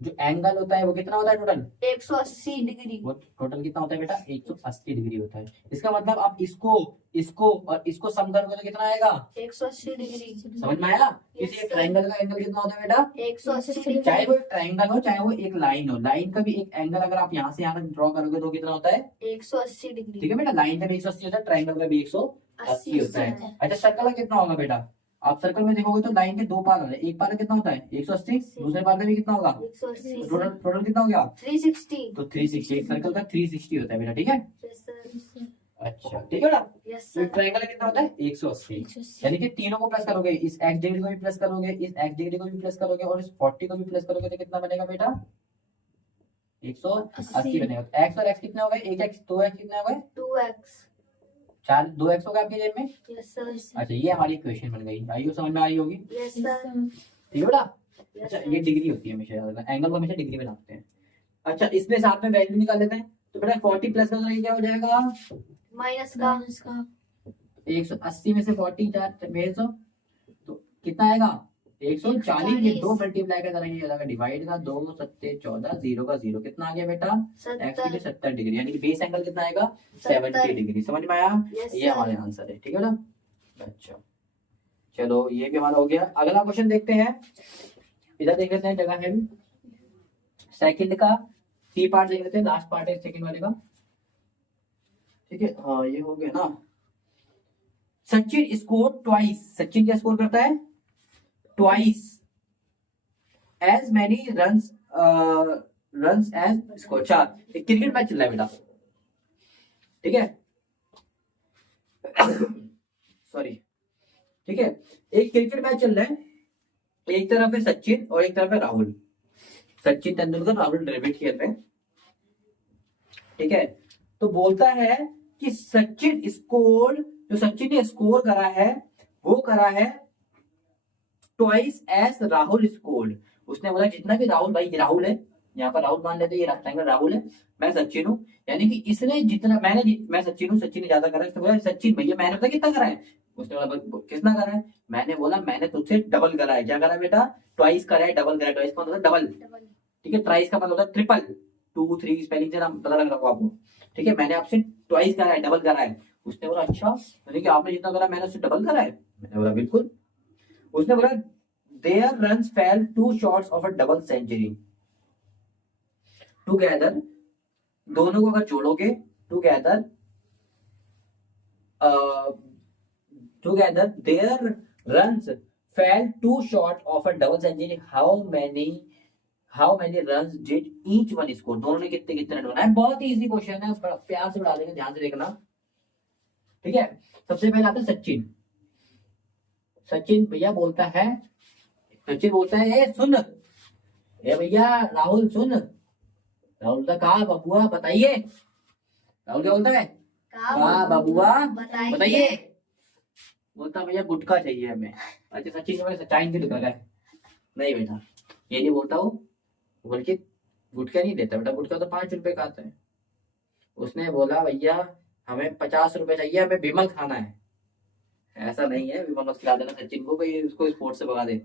जो एंगल होता है वो कितना होता है टोटल 180 डिग्री। वो टोटल कितना होता है बेटा 180 डिग्री होता है। इसका मतलब आप इसको और इसको सम करोगे तो कितना आएगा 180 डिग्री। समझ में आया। किसी एक ट्रायंगल का एंगल कितना होता है बेटा 180 डिग्री। चाहे वो एक ट्रायंगल हो चाहे वो एक लाइन हो, लाइन का भी एक एंगल अगर आप यहाँ से यहाँ तक ड्रॉ करोगे तो कितना होता है 180 डिग्री। ठीक है बेटा। लाइन का भी 180 होता है, ट्रायंगल का भी 180 होता है। अच्छा, सर्कल का कितना होगा बेटा, आप सर्कल में देखोगे तो लाइन के दो पार होते हैं, एक पार का कितना होता है 180, दूसरे पार का भी कितना होगा 180। टोटल कितना हो गया 360। तो 360। एक सर्कल का 360 होता है बेटा। ठीक है। Yes sir. अच्छा ठीक है बेटा। यस तो सर। ट्रायंगल कितना होता है 180, यानी कि तीनों को प्लस करोगे, इस x डिग्री को भी प्लस करोगे, इस x डिग्री को भी प्लस करोगे और इस 40 को भी प्लस करोगे तो कितना बनेगा बेटा 180 बनेगा। तो x और x कितने हो गए, 1x 2x कितने हो गए 2x। 2x हो गए आपके जेब में। Yes sir. अच्छा, ये हमारी इक्वेशन बन गई। आई हो समझ में आ रही होगी। Yes sir. ठीक है बेटा। यस अच्छा, सर। ये डिग्री होती है हमेशा, याद रखना एंगल को हमेशा डिग्री में नापते हैं। अच्छा, इसमें साथ में वैल्यू निकाल लेते हैं। तो बेटा 40 प्लस का क्या हो जाएगा माइनस का 180 में से 40 100 तो कितना आएगा 140। ये 2 मल्टीप्लाई का करेंगे ये जाएगा डिवाइड का, 2 7 14 0 का 0 कितना आ गया बेटा x की 70। 70 डिग्री, यानी कि बेस एंगल कितना आएगा 70 डिग्री। समझ में आया। यस ये हमारे आंसर है। ठीक है ना। अच्छा चलो, ये भी हमारा हो गया। अगला क्वेश्चन देखते हैं, इधर देख लेते हैं, जगह है सेकंड का सी पार्ट देख लेते हैं, लास्ट पार्ट है सेकंड वाले का। ठीक है, हाँ ये हो गया ना। सचिन स्कोर ट्वाइस, सचिन क्या स्कोर करता है twice as many runs as score. 4 एक क्रिकेट मैच चल रहा है बेटा। ठीक है सॉरी। ठीक है, एक क्रिकेट मैच चल रहा है, एक तरफ है सचिन और एक तरफ है राहुल। सचिन तेंदुलकर राहुल द्रविड़ खेल रहे हैं। ठीक है, तो बोलता है कि सचिन स्कोर, जो सचिन ने स्कोर करा है वो करा है ट्वाइस एज राहुल स्कोर। उसने बोला जितना भी राहुल, भाई राहुल है यहाँ पर, राहुल मान लेते हैं, ये रेक्टेंगल राहुल है, मैं सचिन हूँ, यानी कि इसने जितना मैं सचिन हूँ, सचिन ने ज्यादा करा है। इसने बोला सचिन भैया मैंने पता कितना करा है उसने बोला कितना करा है, मैंने बोला मैंने तुझसे डबल करा है। क्या करा है बेटा, ट्वाइस करा है, डबल करा है। ट्वाइस का मतलब डबल, डबल। ठीक है। ट्राइस का मतलब होता है ट्रिपल, 2 3 स्पेलिंग से नाम पता लग रहा होगा आपको, ठीक है। मैंने आपसे ट्वाइस करा है, डबल करा है। उसने बोला अच्छा, मैंने कि आपने जितना करा मैंने उससे डबल करा है। मैंने बोला बिल्कुल। उसने बोला their runs fell 2 shots of a double century together, दोनों को अगर जोड़ोगे together, together their runs fell 2 short of a double century, how many runs did each one score, दोनों ने कितने कितने रन बनाए। बहुत ही इजी क्वेश्चन है, बड़ा प्यार से बता देंगे, ध्यान से देखना, ठीक है। सबसे पहले आता है सचिन। सचिन भैया बोलता है, सचिन बोलता है ए सुन, ए भैया राहुल सुन। राहुल बोलता कहा बबुआ बताइए। राहुल क्या बोलता है, कहा बबुआ बताइए। बोलता भैया गुटखा चाहिए हमें। अच्छा सचिन को सच्चाई की दुकान है, नहीं बेटा ये नहीं बोलता वो, बल्कि गुटखा नहीं देता बेटा, गुटखा तो 5 रुपए का आता है। उसने बोला भैया हमें 50 रुपए चाहिए, हमें विमल खाना है। ऐसा नहीं है विमल मत खिला देना सचिन को, भाई उसको स्पोर्ट्स से भगा दे।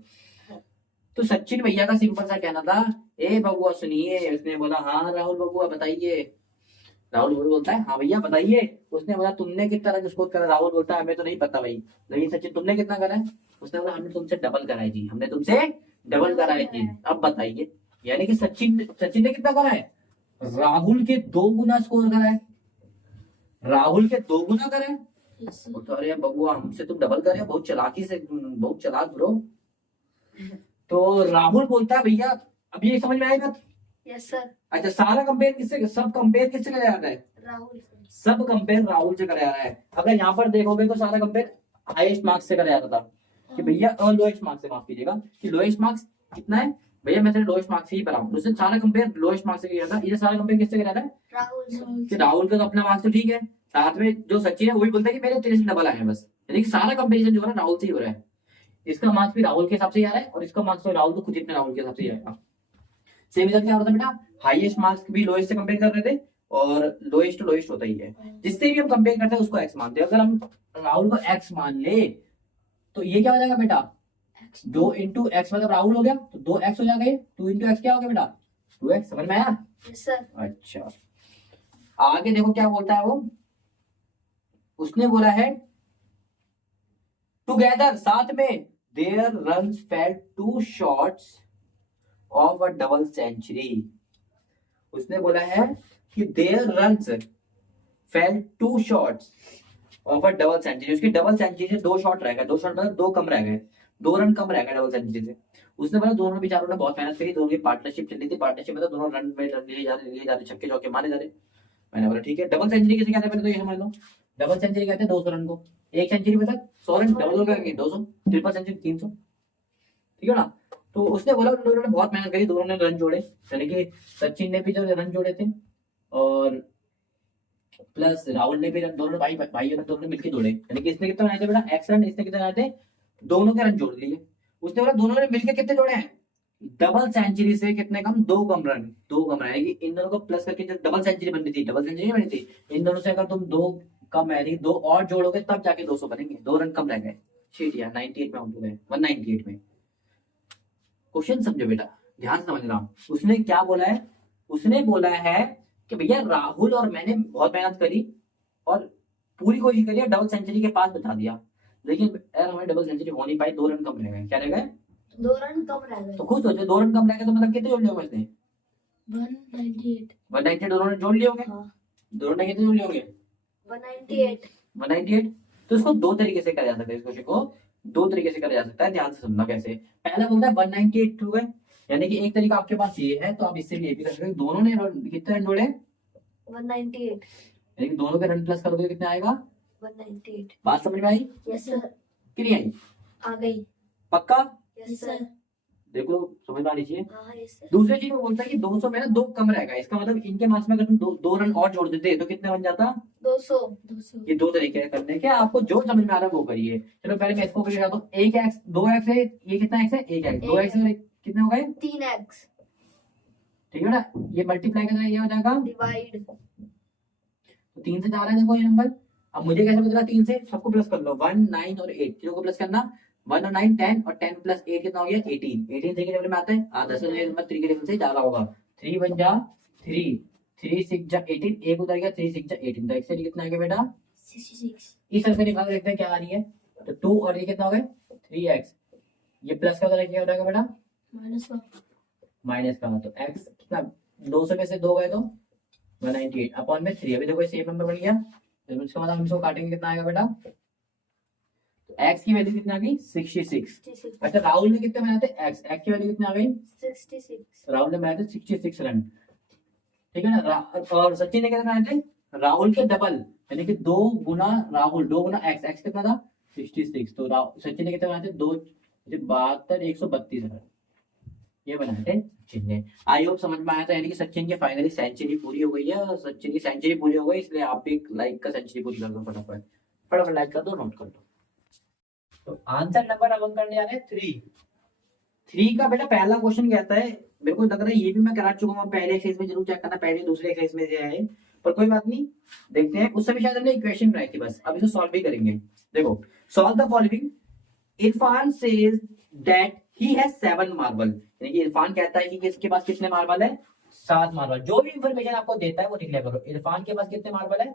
तो सचिन भैया का सिंपल सा कहना था ए बबुआ सुनिए। उसने बोला हाँ राहुल बबुआ बताइए। राहुल भी बोलता है हाँ भैया बताइए। उसने बोला तुमने कितना रन स्कोर करा। राहुल बोलता है हमें तो नहीं पता भाई, लेकिन सचिन तुमने कितना करा है। उसने बोला हमने तुमसे डबल करा है जी, हमने तुमसे डबल करा है जी, अब बताइए। यानी कि सचिन सचिन ने कितना करा है, राहुल के 2 गुना स्कोर करा है, राहुल के 2 गुना करा है। तो अरे बबुआ हमसे तुम डबल करे, बहुत चालाकी से, बहुत चालाक ब्रो। तो राहुल बोलता है भैया अब ये समझ में आएगा। Yes sir. अच्छा सारा कंपेयर किससे, सब कंपेयर किससे करा जाता है, राहुल। सब कंपेयर राहुल से करा जा रहा है। अगर यहाँ पर देखोगे तो सारा कंपेयर हाईएस्ट मार्क्स से करा जाता था कि भैया, लोएस्ट मार्क्स से, माफ कीजिएगा, कि लोएस्ट मार्क्स कितना है भैया, मैं तेरे लोएस्ट मार्क्स से ही बना, उससे सारा कंपेयर लोएस्ट मार्क्स से किया था। ये सारा कंपेयर किससे करा था, राहुल। कि राहुल का तो अपना मार्क्स तो ठीक है, साथ में जो सचिन है वो भी बोलता है कि मेरे तेरे से डबल आए हैं बस, यानी कि सारा कंपेरिजन जो है ना राहुल से ही हो रहा है। इसका मार्क्स भी राहुल के हिसाब से ही आ रहा है, और इसका मार्क्स तो राहुल तो खुद ही अपने राहुल के हिसाब से ही आएगा। सेम रिजल्ट क्या होता है बेटा, हाईएस्ट मार्क्स भी लोएस्ट से कंपेयर कर रहे थे, और लोएस्ट टू लोएस्ट होता ही है। जिससे भी हम कंपेयर करते हैं उसको एक्स मानते हैं। अगर हम राहुल को एक्स मान ले तो ये क्या हो जाएगा बेटा, 2 इंटू एक्स मतलब राहुल हो गया, तो 2x हो जाएगा। 2 इंटू एक्स क्या हो गया बेटा, 2x। समझ में आया। Yes sir. अच्छा आगे देखो क्या बोलता है वो, उसने बोला है टुगेदर, साथ में, their runs fell 2 shots of a double century. उसने बोला है कि their runs fell 2 shots of a double century. उसकी डबल सेंचुरी से 2 शॉट रह गए, 2 शॉट मतलब 2 कम रह गए, 2 रन कम रह गए डबल सेंचुरी से। उसने बोला दोनों बेचारों ने बहुत मेहनत करी, दोनों की पार्टनरशिप चल रही थी, पार्टनरशिप मतलब दोनों रन में रन लिए जा रहे, छक्के चौके मारे जा रहे। मैंने बोला ठीक है। डबल सेंचुरी किसे कहते हैं पहले तो ये समझ लो। डबल सेंचुरी कहते हैं 200 रन को, एक सेंचुरी मतलब 100 रन, डबल हो गया 200, ट्रिपल सेंचुरी 300, ठीक है ना। तो उसने बोला उन लोगों ने बहुत मेहनत करी, दोनों ने रन जोड़े, यानी कि सचिन ने भी जो रन जोड़े थे और प्लस राहुल ने भी रन, दोनों भाई भाइयों ने दोनों ने मिलकर जोड़े, यानी कि इसने कितने बनाए थे बेटा, एक्स रन, इसने कितने बनाए थे, दोनों के रन जोड़ लिए। उसने बोला दोनों ने मिलकर कितने जोड़े हैं, डबल सेंचुरी से कितने कम, 2 कम रन, 2 कम रन, यानी कि इन दोनों को प्लस करके जो डबल सेंचुरी बननी थी, डबल सेंचुरी बनी थी, इन दोनों से अगर तुम 2 कम है, 2 और जोड़ोगे तब जाके 200 बनेंगे, 2 रन कम रह गए। शीट यार 98 में आउट हो गए, 198 में। क्वेश्चन समझो बेटा, ध्यान से समझना। उसने क्या बोला है, उसने बोला है कि भैया राहुल और मैंने बहुत मेहनत करी और पूरी कोशिश करी, डबल सेंचुरी के पास बचा दिया, लेकिन यार हमें डबल सेंचुरी हो नहीं पाई, 2 रन कम रह गए। क्या रह गए, 2 रन कम रह गए। तो खुद सोचो 2 रन कम रह गए तो मतलब कितने जोड़ लिए होंगे इसने, 198। 198 दोनों ने जोड़ लिए होंगे। हाँ। दोनों ने कितने जोड़ लिए होंगे, 198। 198। तो इसको 2 तरीके से करा जा सकता है, इस क्वेश्चन को 2 तरीके से करा जा सकता है, ध्यान से सुनना कैसे। पहला बोलता है 198 हो गए, यानी कि एक तरीका आपके पास ये है, तो आप इससे भी ये भी कर सकते हैं, दोनों ने कितने रन जोड़े, 198। यानी कि दोनों के रन प्लस करोगे तो कितना आएगा, 198। बात समझ में आई यस सर। कि नहीं आई, आ गई। पक्का, यस सर। देखो समझ में आनी चाहिए। हाँ यस सर। दूसरी चीज वो बोलता है कि 200 में ना 2 कम रहेगा, इसका मतलब इनके मार्क्स में अगर तुम 2 रन और जोड़ देते तो कितने बन जाता, 200। ये 2 तरीके हैं करने के, आपको जो समझ में आ रहा है वो करिए। चलो पहले मैं इसको करके हूँ, 1x 2x है, ये कितना x है, 1x, 2x कितने हो गए, 3x। ठीक है ना, ये मल्टीप्लाई करना ये हो जाएगा, डिवाइड। तो 3 से जा रहा है देखो ये नंबर। अब मुझे कैसे पता चला 3 से, सबको प्लस कर लो, 1 9 और 8, तीनों को प्लस करना, 1 और 9 10 और 10 प्लस 8 कितना हो गया 18, 18 3 के टेबल में आता है, आधा से नंबर 3 के टेबल से ज्यादा होगा, 3 1 जा 3, 3 6 जा 18, एक उधर गया 3 6 जा 18, तो x से कितना आ गया बेटा 66 इस तरह से निकाल देखते हैं क्या आ रही है, तो 2 और ये कितना हो गया 3x, ये प्लस का उधर क्या हो जाएगा बेटा -1 माइनस का, तो x कितना 200 में से 2 गए तो 198 अपॉन में 3, अभी देखो सेम नंबर बन गया, तो इसका मतलब हम इसको काटेंगे कितना आएगा बेटा, तो x की वैल्यू कितना आ गई 66। 66 अच्छा राहुल ने कितने बनाए थे x की वैल्यू कितनी आ गई, 66 राहुल ने बनाए थे 66 रन, ठीक है ना, और सचिन ने कितने बनाए थे राहुल के डबल, यानी कि 2 गुना राहुल 2 गुना x कितना था 66, तो सचिन ने कितने बनाए थे 2 72 132 रन ये बनाए थे सचिन ने। आई होप समझ में आया था, यानी कि सचिन की फाइनली सेंचुरी पूरी हो गई है, और सचिन की सेंचुरी पूरी हो गई, इसलिए आप भी लाइक का सेंचुरी पूरी कर दो फटाफट, फटाफट लाइक कर दो, नोट कर दो। तो आंसर नंबर अब हम करने जा रहे हैं 3 का बेटा पहला क्वेश्चन कहता है, मेरे को लग रहा है ये भी मैं करा चुका हूँ, पहले एक्सरसाइज में जरूर चेक करना, पहले दूसरे एक्सरसाइज में जो है, पर कोई बात नहीं देखते हैं, उस समय शायद हमने इक्वेशन बनाई थी बस, अब इसको सॉल्व भी करेंगे। देखो solve the following, Irfan says that he has 7 marble, यानी कि इरफान कहता है कि इसके पास कितने मार्बल है 7 मार्बल, जो भी इंफॉर्मेशन आपको देता है वो लिख लिया करो, इरफान के पास कितने मार्बल है,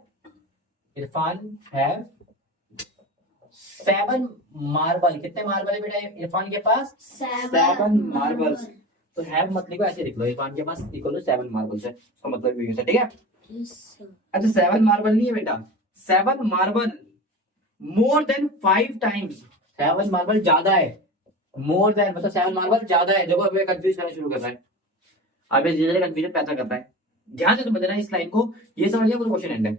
इरफान हैव 7 मार्बल, कितने मार्बल है बेटा इरफान के पास 7 मार्बल्स, तो हैव मत लिखो ऐसे लिख लो, इरफान के पास इक्वल टू 7 मार्बल्स है, इसका मतलब ये है, ठीक है। अच्छा 7 मार्बल नहीं है बेटा, 7 marble more than 5 times, 7 marble ज्यादा है, मोर देन मतलब 7 मार्बल ज्यादा है, देखो अभी कंफ्यूज करना शुरू कर रहा है, अभी धीरे धीरे कंफ्यूजन पैदा करता है, ध्यान से समझना इस लाइन को, ये समझ लिया क्वेश्चन एंड है।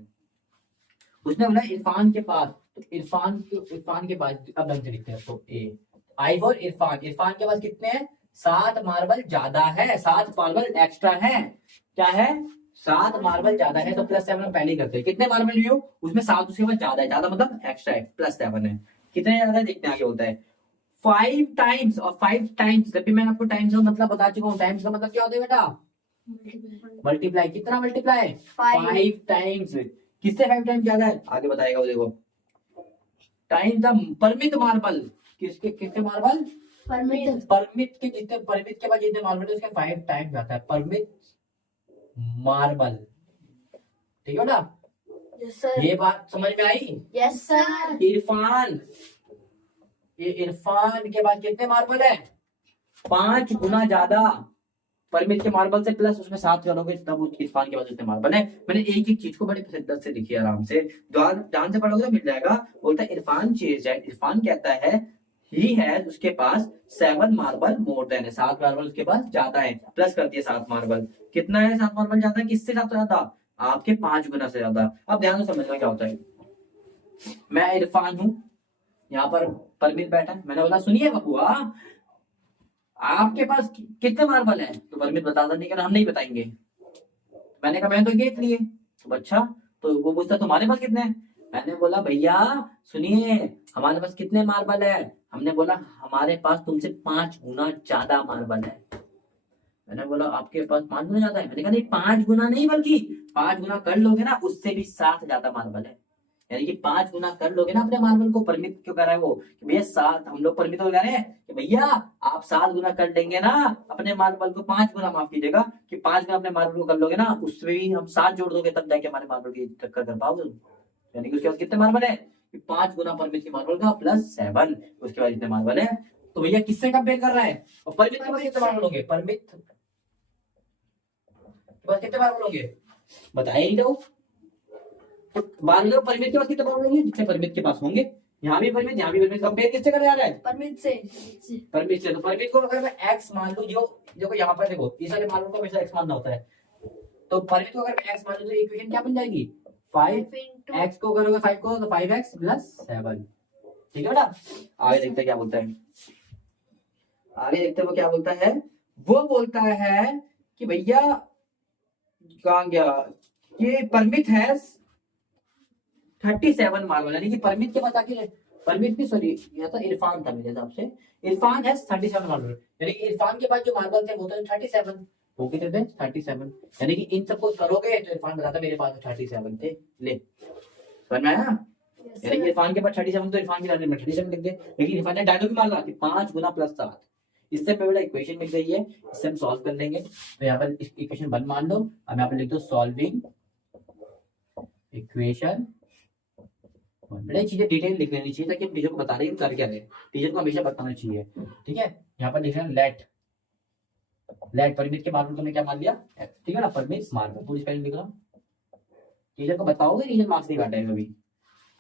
उसने बोला इरफान के पास, तो इरफान के पास अब ढंग से लिखते हैं तो ए आई फॉर इरफान, इरफान के पास कितने हैं 7 मार्बल ज्यादा है, 7 मार्बल एक्स्ट्रा है, क्या है 7 मार्बल ज्यादा है, तो प्लस 7 हम पहले ही करते हैं, कितने मार्बल लियो उसमें 7 उसके बाद ज्यादा है, ज्यादा मतलब एक्स्ट्रा है, प्लस 7 है, कितने ज्यादा है देखते हैं आगे होता है 5 टाइम्स, और 5 टाइम्स जब भी मैंने आपको टाइम्स का मतलब बता चुका हूँ, टाइम्स का मतलब क्या होता है बेटा मल्टीप्लाई, कितना मल्टीप्लाई 5 टाइम्स, किससे 5 टाइम्स ज्यादा है आगे बताएगा वो, देखो टाइम द परमित मार्बल, किसके कितने मार्बल परमित के जितने, परमित के बाद जितने मार्बल है उसके 5 टाइम जाता है परमित मार्बल, ठीक है ना, यस सर ये बात समझ में आई। यस सर इरफान, ये इरफान के बाद कितने मार्बल है 5 गुना ज्यादा, परमित के मार्बल से प्लस उसमें 7 करोगे तब इरफान के बाद उतने मार्बल है, मैंने एक एक चीज को बड़े शिद्दत से लिखी आराम से, ध्यान से पढ़ोगे तो मिल जाएगा। बोलता है इरफान चेज है, इरफान कहता है ही है उसके पास 7 मार्बल मोर देन है, 7 मार्बल उसके पास ज्यादा है, प्लस कर दिया 7 मार्बल, कितना है 7 मार्बल ज्यादा है, किससे ज्यादा आपके 5 गुना से ज्यादा। अब ध्यान से समझना क्या होता है, मैं इरफान हूं, यहाँ पर परमित बैठा है, मैंने बोला सुनिए बबुआ आपके पास कितने मार्बल है, तो परमित बताता नहीं, हम नहीं बताएंगे, मैंने कहा मैंने तो देख लिए, तो अच्छा, तो वो पूछता तुम्हारे पास कितने हैं, मैंने बोला भैया सुनिए हमारे पास कितने मार्बल है, हमने बोला हमारे पास तुमसे 5 गुना ज्यादा मार्बल है, मैंने बोला आपके पास 5 गुना ज्यादा है, मैंने कहा नहीं 5 गुना नहीं बल्कि 5 गुना कर लोगे ना उससे भी 7 ज्यादा मार्बल है, यानी कि 5 गुना कर लोगे ना अपने मार्बल को, परमित क्यों कर रहा है वो कि भैया 7, हम लोग परमित हो कह रहे हैं कि भैया आप 7 गुना कर लेंगे ना अपने मार्बल को, 5 गुना माफ कीजिएगा कि 5 गुना अपने मार्बल को कर लोगे ना उसमें भी हम 7 जोड़ दोगे तब जाके हमारे मार्बल की टक्कर कर पाओगे, यानी कि उसके पास कितने मार्बल है 5 गुना परमित की मार्बल का प्लस 7, उसके बाद जितने मार्बल है, तो भैया किससे कंपेयर कर रहा है, और परमित के पास कितने मार्बल होंगे, परमित के पास कितने मार्बल होंगे बताया नहीं, तो मान लो परमित के पास कितने मार्बल होंगे जितने परमित के पास होंगे, यहाँ भी परमित यहाँ भी परमित, कंपेयर किससे कर जा रहा है परमित से परमित से, तो परमित को अगर मैं x मान लूं, जो देखो यहाँ पर देखो इस वाले मार्बल को हमेशा x मानना होता है, तो परमित को अगर मैं x मान लूं तो इक्वेशन क्या बन जाएगी 5x को करोगे 5 को तो 5x प्लस 7, ठीक है बेटा। आगे देखते हैं क्या बोलता है, आगे देखते हैं वो क्या बोलता है, वो बोलता है कि भैया कहाँ गया कि परमित है 37 मार्बल, यानी कि परमित के पास आके परमित भी सॉरी यह तो इरफान था मेरे हिसाब से, इरफान है 37 मार्बल, यानी कि इरफान के पास जो मार्बल थे वो तो 37, वो कितने थे 37, यानी कि इन सबको करोगे तो इरफान बताता मेरे पास 37 थे, ले समझ में आया। Yes, यानी कि sir. इरफान के पास 37 तो इरफान की लाइन में 37 लिख दे, लेकिन इरफान ने डायलॉग भी मार रहा कि 5 गुना प्लस 7। इससे बेटा इक्वेशन मिल गई है, इससे हम सॉल्व कर लेंगे। तो यहाँ पर इक्वेशन 1 मान लो, अब यहाँ पर लिख दो सॉल्विंग इक्वेशन। बेटा ये चीजें डिटेल लिख लेनी चाहिए ताकि हम टीचर को बता रहे हैं कर क्या रहे हैं, टीचर को हमेशा बताना चाहिए। ठीक है, यहाँ पर लिख रहे हैं लेट परिमित के मार्क तुमने क्या मान लिया, ठीक है ना, परिमित मार्क पूरी स्पेलिंग लिख रहा हूँ, टीचर को बताओगे, टीचर मार्क्स नहीं काटेगा कभी।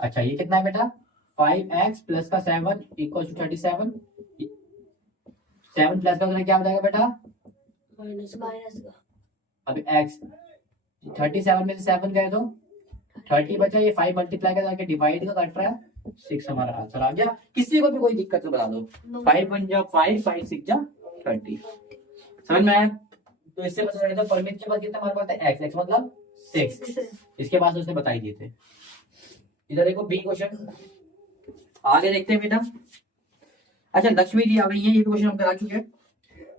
अच्छा ये कितना है बेटा, 5x प्लस का 7 इक्वल टू 37। 7 प्लस का उतना क्या हो जाएगा बेटा, माइनस का अब x 37 में से 7 गए तो 30 बचा, ये 5 मल्टीप्लाई कर जाके डिवाइड का कट रहा है 6, हमारा आंसर आ गया। किसी को भी कोई दिक्कत तो बता दो, 5 1 जा 5, 5 6 जा 30, समझ में आया। तो इससे पता चलेगा परिमित के बाद कितना हमारे पास है x मतलब 6, इसके बाद उसने बताई दिए थे। इधर देखो बी क्वेश्चन, आगे देखते हैं बेटा। अच्छा लक्ष्मी जी आ गई है, ये क्वेश्चन हम करा चुके हैं।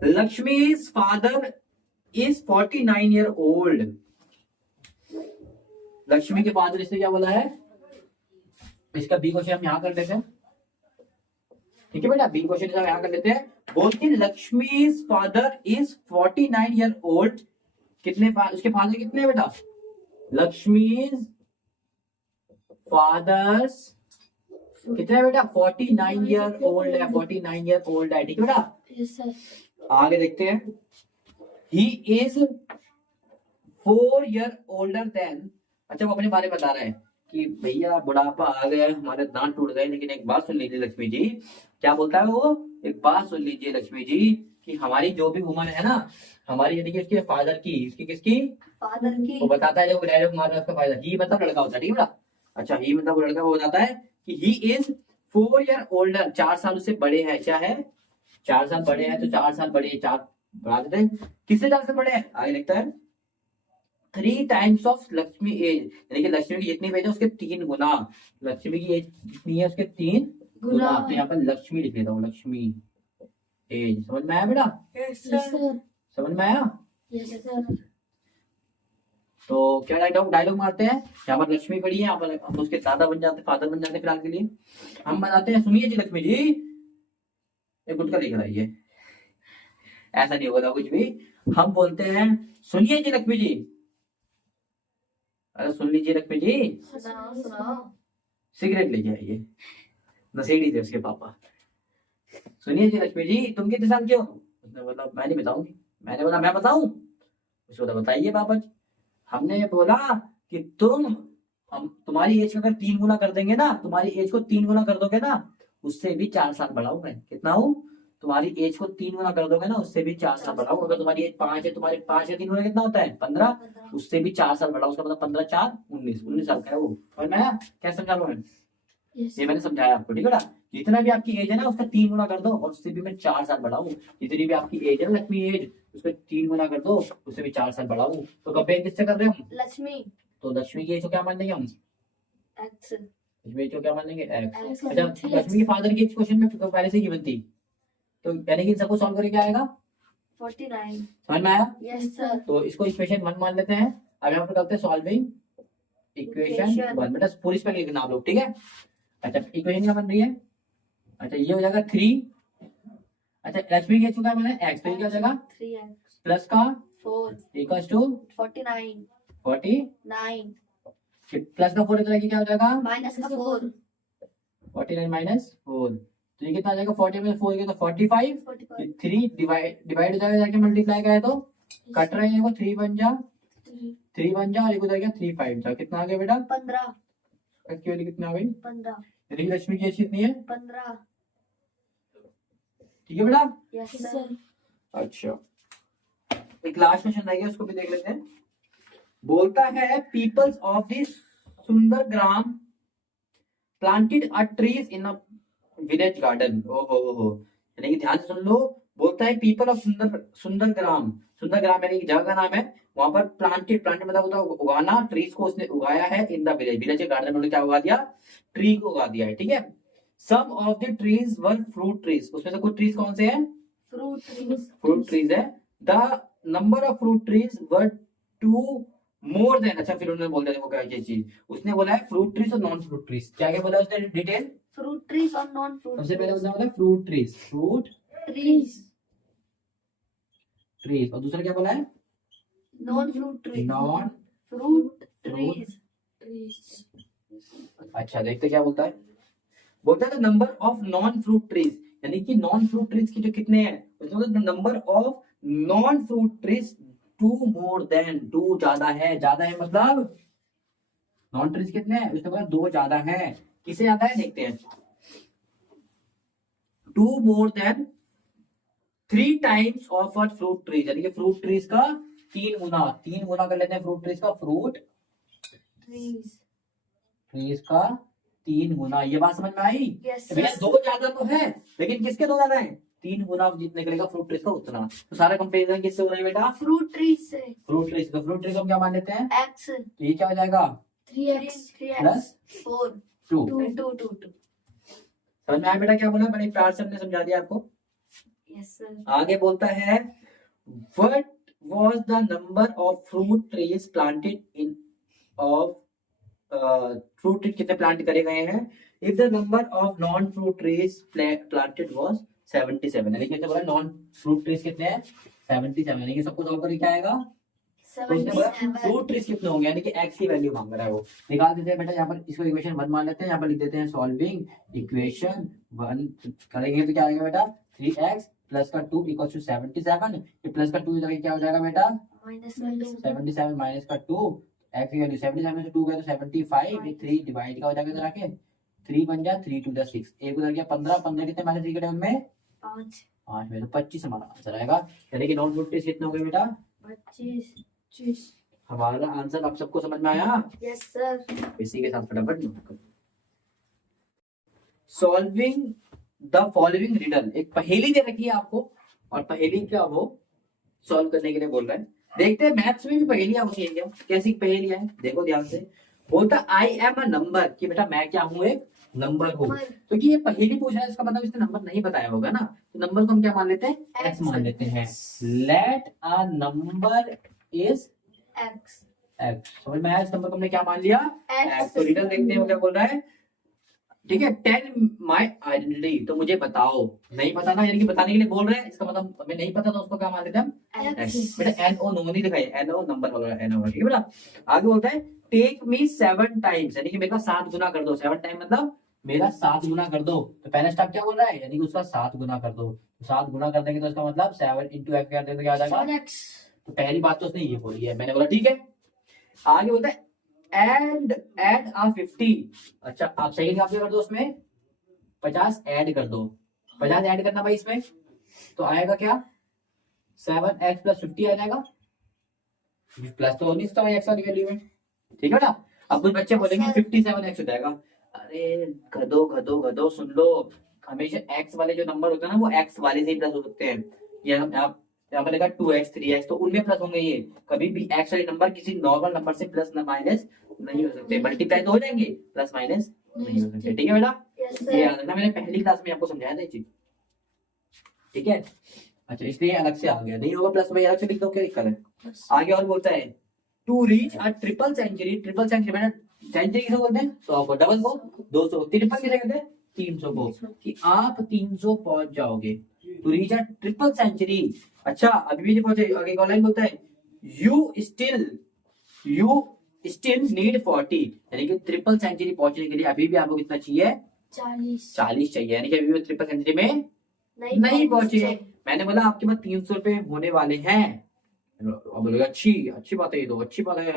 Lakshmi's father is 49 year old. Lakshmi के फादर इसने क्या बोला है, इसका बी क्वेश्चन हम यहाँ कर लेते हैं। ठीक है बेटा, बी क्वेश्चन हम यहाँ कर लेते हैं। बोलते लक्ष्मी's फादर इज 49 ईयर ओल्ड। कितने उसके फादर कितने हैं बेटा, लक्ष्मी's फादर्स कितने बेटा, 49 ईयर ओल्ड है, 49 ईयर ओल्ड है। ठीक है बेटा, यस सर। आगे देखते हैं। He is 4 year older than. अच्छा वो अपने बारे में बता रहे हैं कि भैया बुढ़ापा आ गया, हमारे दांत टूट गए, लेकिन एक बात सुन लीजिए लक्ष्मी जी। क्या बोलता है वो, एक बात सुन लीजिए लक्ष्मी जी कि हमारी जो भी उम्र है ना, हमारी यानी कि उसके फादर की, इसकी किसकी, फादर की, वो बताता है, जो डायलॉग मार रहा है उसका फादर, ही मतलब लड़का होता है। ठीक है बेटा, अच्छा ही मतलब वो लड़का, वो बताता है कि ही इज 4 ईयर ओल्डर, 4 साल उससे बड़े हैं। क्या है, 4 साल बड़े हैं, तो 4 साल बड़े, 4 बढ़ा देते हैं, किससे 4 साल बड़े हैं, आगे लिखता है 3 टाइम्स ऑफ लक्ष्मी एज, यानी कि लक्ष्मी की जितनी एज है उसके 3 गुना, लक्ष्मी की एज जितनी है उसके 3 गुना। तो यहाँ पर लक्ष्मी लिख लेता हूँ, लक्ष्मी एज। समझ में आया बेटा, यस सर, समझ में आया। Yes sir. तो क्या डायलॉग मारते हैं, यहाँ पर लक्ष्मी खड़ी है, यहाँ पर हम उसके दादा बन जाते, फादर बन जाते फिलहाल के लिए। हम बताते हैं, सुनिए जी लक्ष्मी जी, एक गुटका लेकर आइए, ऐसा नहीं होगा कुछ भी। हम बोलते हैं सुनिए जी लक्ष्मी जी, अरे सुन लीजिए लक्ष्मी जी, सुनाओ सुनाओ। सिगरेट लेके आइए, नशेड़ी थे उसके पापा। सुनिए जी लक्ष्मी जी, तुम कितने साल के हो, उसने बोला मैं नहीं बताऊंगी। मैंने बोला मैं बताऊं, उसने बोला बताइए पापा जी। हमने बोला कि हम तुम्हारी एज को अगर 3 गुना कर देंगे ना, तुम्हारी एज को 3 गुना कर दोगे ना, उससे भी 4 साल बढ़ाऊं मैं। कितना हूं, तुम्हारी एज को 3 गुना कर दोगे ना, उससे भी 4 साल बढ़ाऊं। अगर तुम्हारी एज 5 है, तुम्हारे 5 या 3 गुना कितना होता है 15, उससे भी 4 साल बढ़ाओ, उसका मतलब 15 4 19 साल का है वो। और मैं क्या समझा लो, ये मैंने समझाया आपको। ठीक है ना, जितना भी आपकी एज है ना उसका 3 गुना कर दो, और उससे भी मैं 4 साल बढ़ाऊं। जितनी भी आपकी एज है ना लक्ष्मी एज, उसको 3 गुना कर दो, उससे भी 4 साल बढ़ाऊं। तो कंपेयर किससे कर रहे हैं हम, लक्ष्मी, तो लक्ष्मी की एज को क्या मान लेंगे हम, एक्स, लक्ष्मी एज को क्या मान लेंगे, एक्स। एक्स। अच्छा लक्ष्मी के फादर की एज क्वेश्चन में तो पहले से ही गिवन थी, तो यानी कि इन सबको सॉल्व करके क्या आएगा, 49। समझ में आया। Yes sir. तो इसको इक्वेशन 1 मान लेते हैं। अब यहाँ पर करते हैं सॉल्विंग इक्वेशन Equation 1, बेटा पूरी स्पेलिंग लिखना आप लोग। ठीक है, अच्छा इक्वेशन क्या बन रही है, अच्छा ये हो जाएगा 3। अच्छा लक्ष्मी की एज को क्या माना है, एक्स, तो ये क्या हो जाएगा 3x प्लस का 4 इक्वल्स टू 49 40, 9 प्लस का 4 इतना क्या हो जाएगा, माइनस का 4 49 माइनस 4, तो ये कितना आ जाएगा 40 में 4 के तो 45। 45 3 डिवाइड हो जाएगा, जाके मल्टीप्लाई करें तो कट रहे हैं, 3 बन जा 3 बन जा, और एक हो जाएगा 3 5 जा, कितना आ गया बेटा 15 एक्स की वैल्यू कितना आ गई, 15 यानी लक्ष्मी की एज कितनी है, 15। ठीक है बेटा। Yes sir. अच्छा एक लास्ट क्वेश्चन रह गया, उसको भी देख लेते हैं। बोलता है peoples of this Sundar Gram planted a trees in a village garden. ओहो, यानी कि ध्यान से सुन लो। बोलता है पीपल ऑफ सुंदर ग्राम यानी कि जगह का नाम है, वहां पर प्लांटेड मतलब होता है उगाना, ट्रीज को उसने उगाया है इन द विलेज के गार्डन में उन्होंने क्या उगा दिया, ट्री को उगा दिया है। ठीक है, some of the trees were fruit trees, उसमें से कुछ ट्रीज कौन से हैं, फ्रूट ट्रीज है। The number of fruit trees were 2 more than, अच्छा फिर उन्होंने बोल दिया देखो क्या क्या चीज उसने बोला है, फ्रूट ट्रीज और नॉन फ्रूट ट्रीज। क्या क्या बोला उसने डिटेल? फ्रूट ट्रीज और नॉन फ्रूट सबसे पहले उसने बोला fruit trees, fruit trees, trees, और दूसरा क्या बोला है? Non fruit trees, non fruit fruit trees. अच्छा देखते क्या बोलता है। बोलता है number of non fruit trees, यानी कि नॉन फ्रूट ट्रीज की जो कितने हैं, उसमें number of non fruit trees two more than, two ज्यादा है, ज्यादा है मतलब नॉन ट्रीज कितने हैं, उसने बोला दो ज्यादा है। किसे ज्यादा है देखते हैं। Two more than 3 times of a fruit trees, यानी कि फ्रूट ट्रीज का 3 गुना, 3 गुना कर लेते हैं फ्रूट ट्रीज का, फ्रूट ट्रीज। ट्रीज का 3 गुना। ये बात समझ में आई? यस तो भैया सर। दो ज्यादा तो है, लेकिन किसके दो ज्यादा है? 3 गुना जितने निकलेगा फ्रूट ट्रीज का उतना। तो सारा कंपेरिजन किससे हो रहा है बेटा? फ्रूट ट्रीज से फ्रूट ट्रीज। तो फ्रूट ट्रीज को हम क्या मान लेते हैं? एक्स तो ये क्या हो जाएगा? 3x plus 4 2। 2 2 2। समझ में आया बेटा क्या बोला? बड़े प्यार से हमने समझा दिया आपको। Yes sir. आगे बोलता है what was the number of fruit trees planted in of fruit tree कितने प्लांट करे गए हैं, if the number of non fruit trees planted was 77, यानी कि बोला नॉन फ्रूट ट्रीज कितने हैं? 77, यानी कि सबको सॉल्व करके क्या आएगा? तो उसने बोला 77। फ्रूट ट्रीज कितने होंगे, यानी कि x की वैल्यू मांग रहा है वो। निकाल देते हैं बेटा, यहाँ पर इसको इक्वेशन 1 मान लेते हैं, यहाँ पर लिख देते हैं सॉल्विंग इक्वेशन 1 करेंगे तो क्या आएगा बेटा? 3x प्लस का 2 इक्वल टू 77, ये प्लस का 2 इधर क्या हो जाएगा बेटा? माइनस का 2 77 माइनस का 2, x की वैल्यू 77 में से 2 गया तो 75, ये 3 डिवाइड का हो जाएगा इधर आके, 3 बन गया, 3 टू द 6, एक उधर गया 15, 15 कितने माइनस 3 के टाइम में 5 5 में, तो 25 हमारा आंसर आएगा। यानी कि नॉन फ्रूट ट्रीज कितने हो गए बेटा? 25। हमारा आंसर आप सबको समझ में आया? Yes sir. इसी के साथ फटाफट नोट करो। सॉल्विंग द फॉलोइंग रिडल, एक पहेली दे रखी है आपको, और पहेली क्या वो सॉल्व करने के लिए बोल रहा है। देखते हैं मैथ्स में भी पहेलियां होती है क्या, कैसी पहेलियां हैं, देखो ध्यान से। बोलता आई एम अ नंबर, कि बेटा मैं क्या हूं? एक नंबर हूं। तो ये पहेली पूछ रहा है, इसका मतलब इसने नंबर नहीं बताया होगा ना, तो नंबर को हम क्या मान लेते हैं? एक्स मान लेते हैं। Let a number is X. X, समझ में आया? इस नंबर को हमने क्या मान लिया? एक्स। एक्स। तो रिडल देखते हैं वो क्या बोल रहा है। ठीक है, टेल माई आइडेंटिटी, तो मुझे बताओ। नहीं पता ना, यानी कि बताने के लिए बोल रहे हैं, इसका मतलब हमें नहीं पता, तो उसको क्या मान लेते हैं हम? एक्स। बेटा एन ओ नो नहीं लिखा है, एन ओ नंबर वाला एन ओ, ठीक है बेटा। आगे बोलता है टेक मी 7 टाइम्स, यानी कि मेरा 7 गुना कर दो। 7 टाइम मतलब मेरा 7 गुना कर दो। तो पहला स्टेप क्या बोल रहा है, यानी कि उसका 7 गुना कर दो। तो 7 गुना कर देंगे तो इसका मतलब 7 इंटू एक्स कर देंगे तो क्या आ जाएगा? 7x। तो पहली बात तो उसने ये बोली है, मैंने बोला ठीक है। आगे बोलता है एंड एड आ 50, अच्छा आप सही आप कर दो, उसमें 50 ऐड कर दो। 50 ऐड करना भाई इसमें, तो आएगा क्या? 7x प्लस 50 आ जाएगा, प्लस तो हो नहीं सकता भाई एक्स वाली वैल्यू में, ठीक है ना। अब कुछ बच्चे बोलेंगे 57x हो जाएगा। अरे गधो गधो गधो, सुन लो, हमेशा x वाले जो नंबर होते हैं ना वो x वाले से ही प्लस हो सकते हैं। ये हम आप यहाँ पर लेगा 2x 3x, तो उनमें प्लस होंगे। ये कभी भी x वाले नंबर किसी नॉर्मल नंबर से प्लस ना माइनस नहीं हो सकते, मल्टीप्लाई तो हो जाएंगे, प्लस माइनस नहीं हो सकते, ठीक है बेटा। यस ये सर। याद रखना, मैंने पहली क्लास में आपको समझाया था ये चीज, ठीक है। अच्छा इसलिए अलग से आ गया, नहीं होगा प्लस में अलग से लिख दो, क्या दिक्कत है। आगे और बोलता है to reach a triple century, triple century बेटा सेंचुरी किसे बोलते हैं? 100 को, डबल को 200, ट्रिपल किसे कहते हैं? 300 को, कि आप 300 पहुंच जाओगे। To reach a triple century, अच्छा अभी भी नहीं पहुंचे। आगे ऑनलाइन बोलता है यू स्टिल नीड 40, यानी कि ट्रिपल सेंचुरी पहुंचने के लिए अभी भी आपको कितना चाहिए? 40 चाहिए, यानी कि अभी भी ट्रिपल सेंचुरी में नहीं पहुंचे। मैंने बोला आपके पास 300 रुपए होने वाले हैं। अब बोलेगा अच्छी अच्छी बात है, ये तो अच्छी बात है।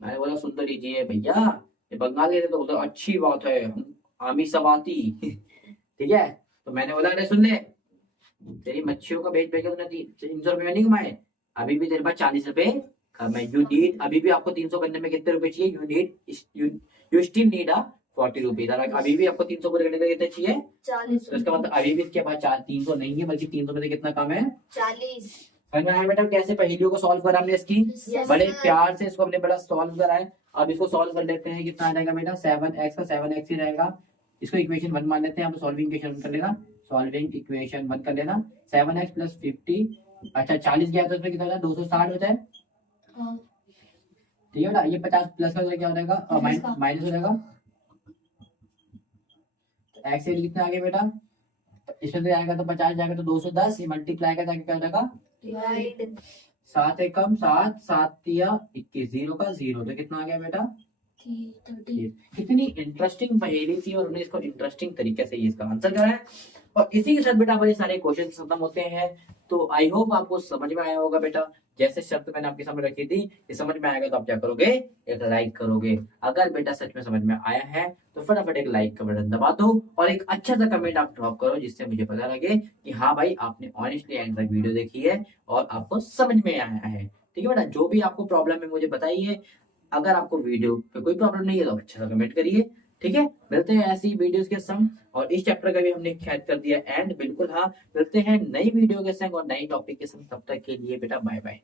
मैंने बोला सुन तो लीजिए भैया, ये बंगाली है तो बोलते अच्छी बात है, आमी सवाती ठीक है। तो मैंने बोला अरे सुन ले, तेरी मच्छियों का बेच बेच के तूने 300 रुपए में नहीं कमाए, अभी भी तेरे पास 40 रुपए कम है। यू नीड, अभी भी आपको 300 करने में कितने रुपए चाहिए? You still need a 40 rupees, अभी भी आपको 300 पूरे करने के लिए कितने चाहिए? 40। तो इसका मतलब अभी भी इसके पास 300 नहीं है, बल्कि 300 में से कितना कम है? 40। समझ में आया बेटा कैसे पहेलियों को सॉल्व करा हमने इसकी? Yes, बड़े sir. प्यार से इसको हमने बड़ा सॉल्व करा है। अब इसको सॉल्व कर लेते हैं, कितना आ जाएगा बेटा? 7x का 7x ही रहेगा। इसको इक्वेशन 1 मान लेते हैं, हम सॉल्विंग इक्वेशन कर लेना, सॉल्विंग इक्वेशन 1 कर लेना। 7x प्लस 50, अच्छा 40 गया तो इसमें कितना हो जाए? 260 हो जाए, ठीक है बेटा, ये 50 प्लस का क्या हो जाएगा, माइनस का। माइनस हो जाएगा। एक्स वैल्यू कितना आ गया बेटा, इसमें तो आएगा तो 50 जाएगा तो 210, ये मल्टीप्लाई का क्या हो जाएगा, डिवाइड 7 एकम 7, 7 तिया 21, 0 का 0, तो कितना आ गया बेटा 30। कितनी इंटरेस्टिंग पहेली थी और उन्हें इसको इंटरेस्टिंग तरीके से इसका आंसर करा है। और इसी के साथ बेटा हमारे सारे क्वेश्चन खत्म होते हैं। तो आई होप आपको समझ में आया होगा बेटा, जैसे शर्त मैंने आपके सामने रखी थी, ये समझ में आएगा तो आप क्या करोगे, एक लाइक करोगे। अगर बेटा सच में समझ में आया है तो फटाफट एक लाइक का बटन दबा दो और एक अच्छा सा कमेंट आप ड्रॉप करो, जिससे मुझे पता लगे कि हाँ भाई आपने ऑनेस्टली एंड तक वीडियो देखी है और आपको समझ में आया है। ठीक है बेटा, जो भी आपको प्रॉब्लम है मुझे बताइए। अगर आपको वीडियो पे कोई प्रॉब्लम नहीं है तो अच्छा सा कमेंट करिए। ठीक है, मिलते हैं ऐसी वीडियोस के संग, और इस चैप्टर का भी हमने खैर कर दिया एंड बिल्कुल। हाँ, मिलते हैं नई वीडियो के संग और नई टॉपिक के संग, तब तक के लिए बेटा बाय बाय।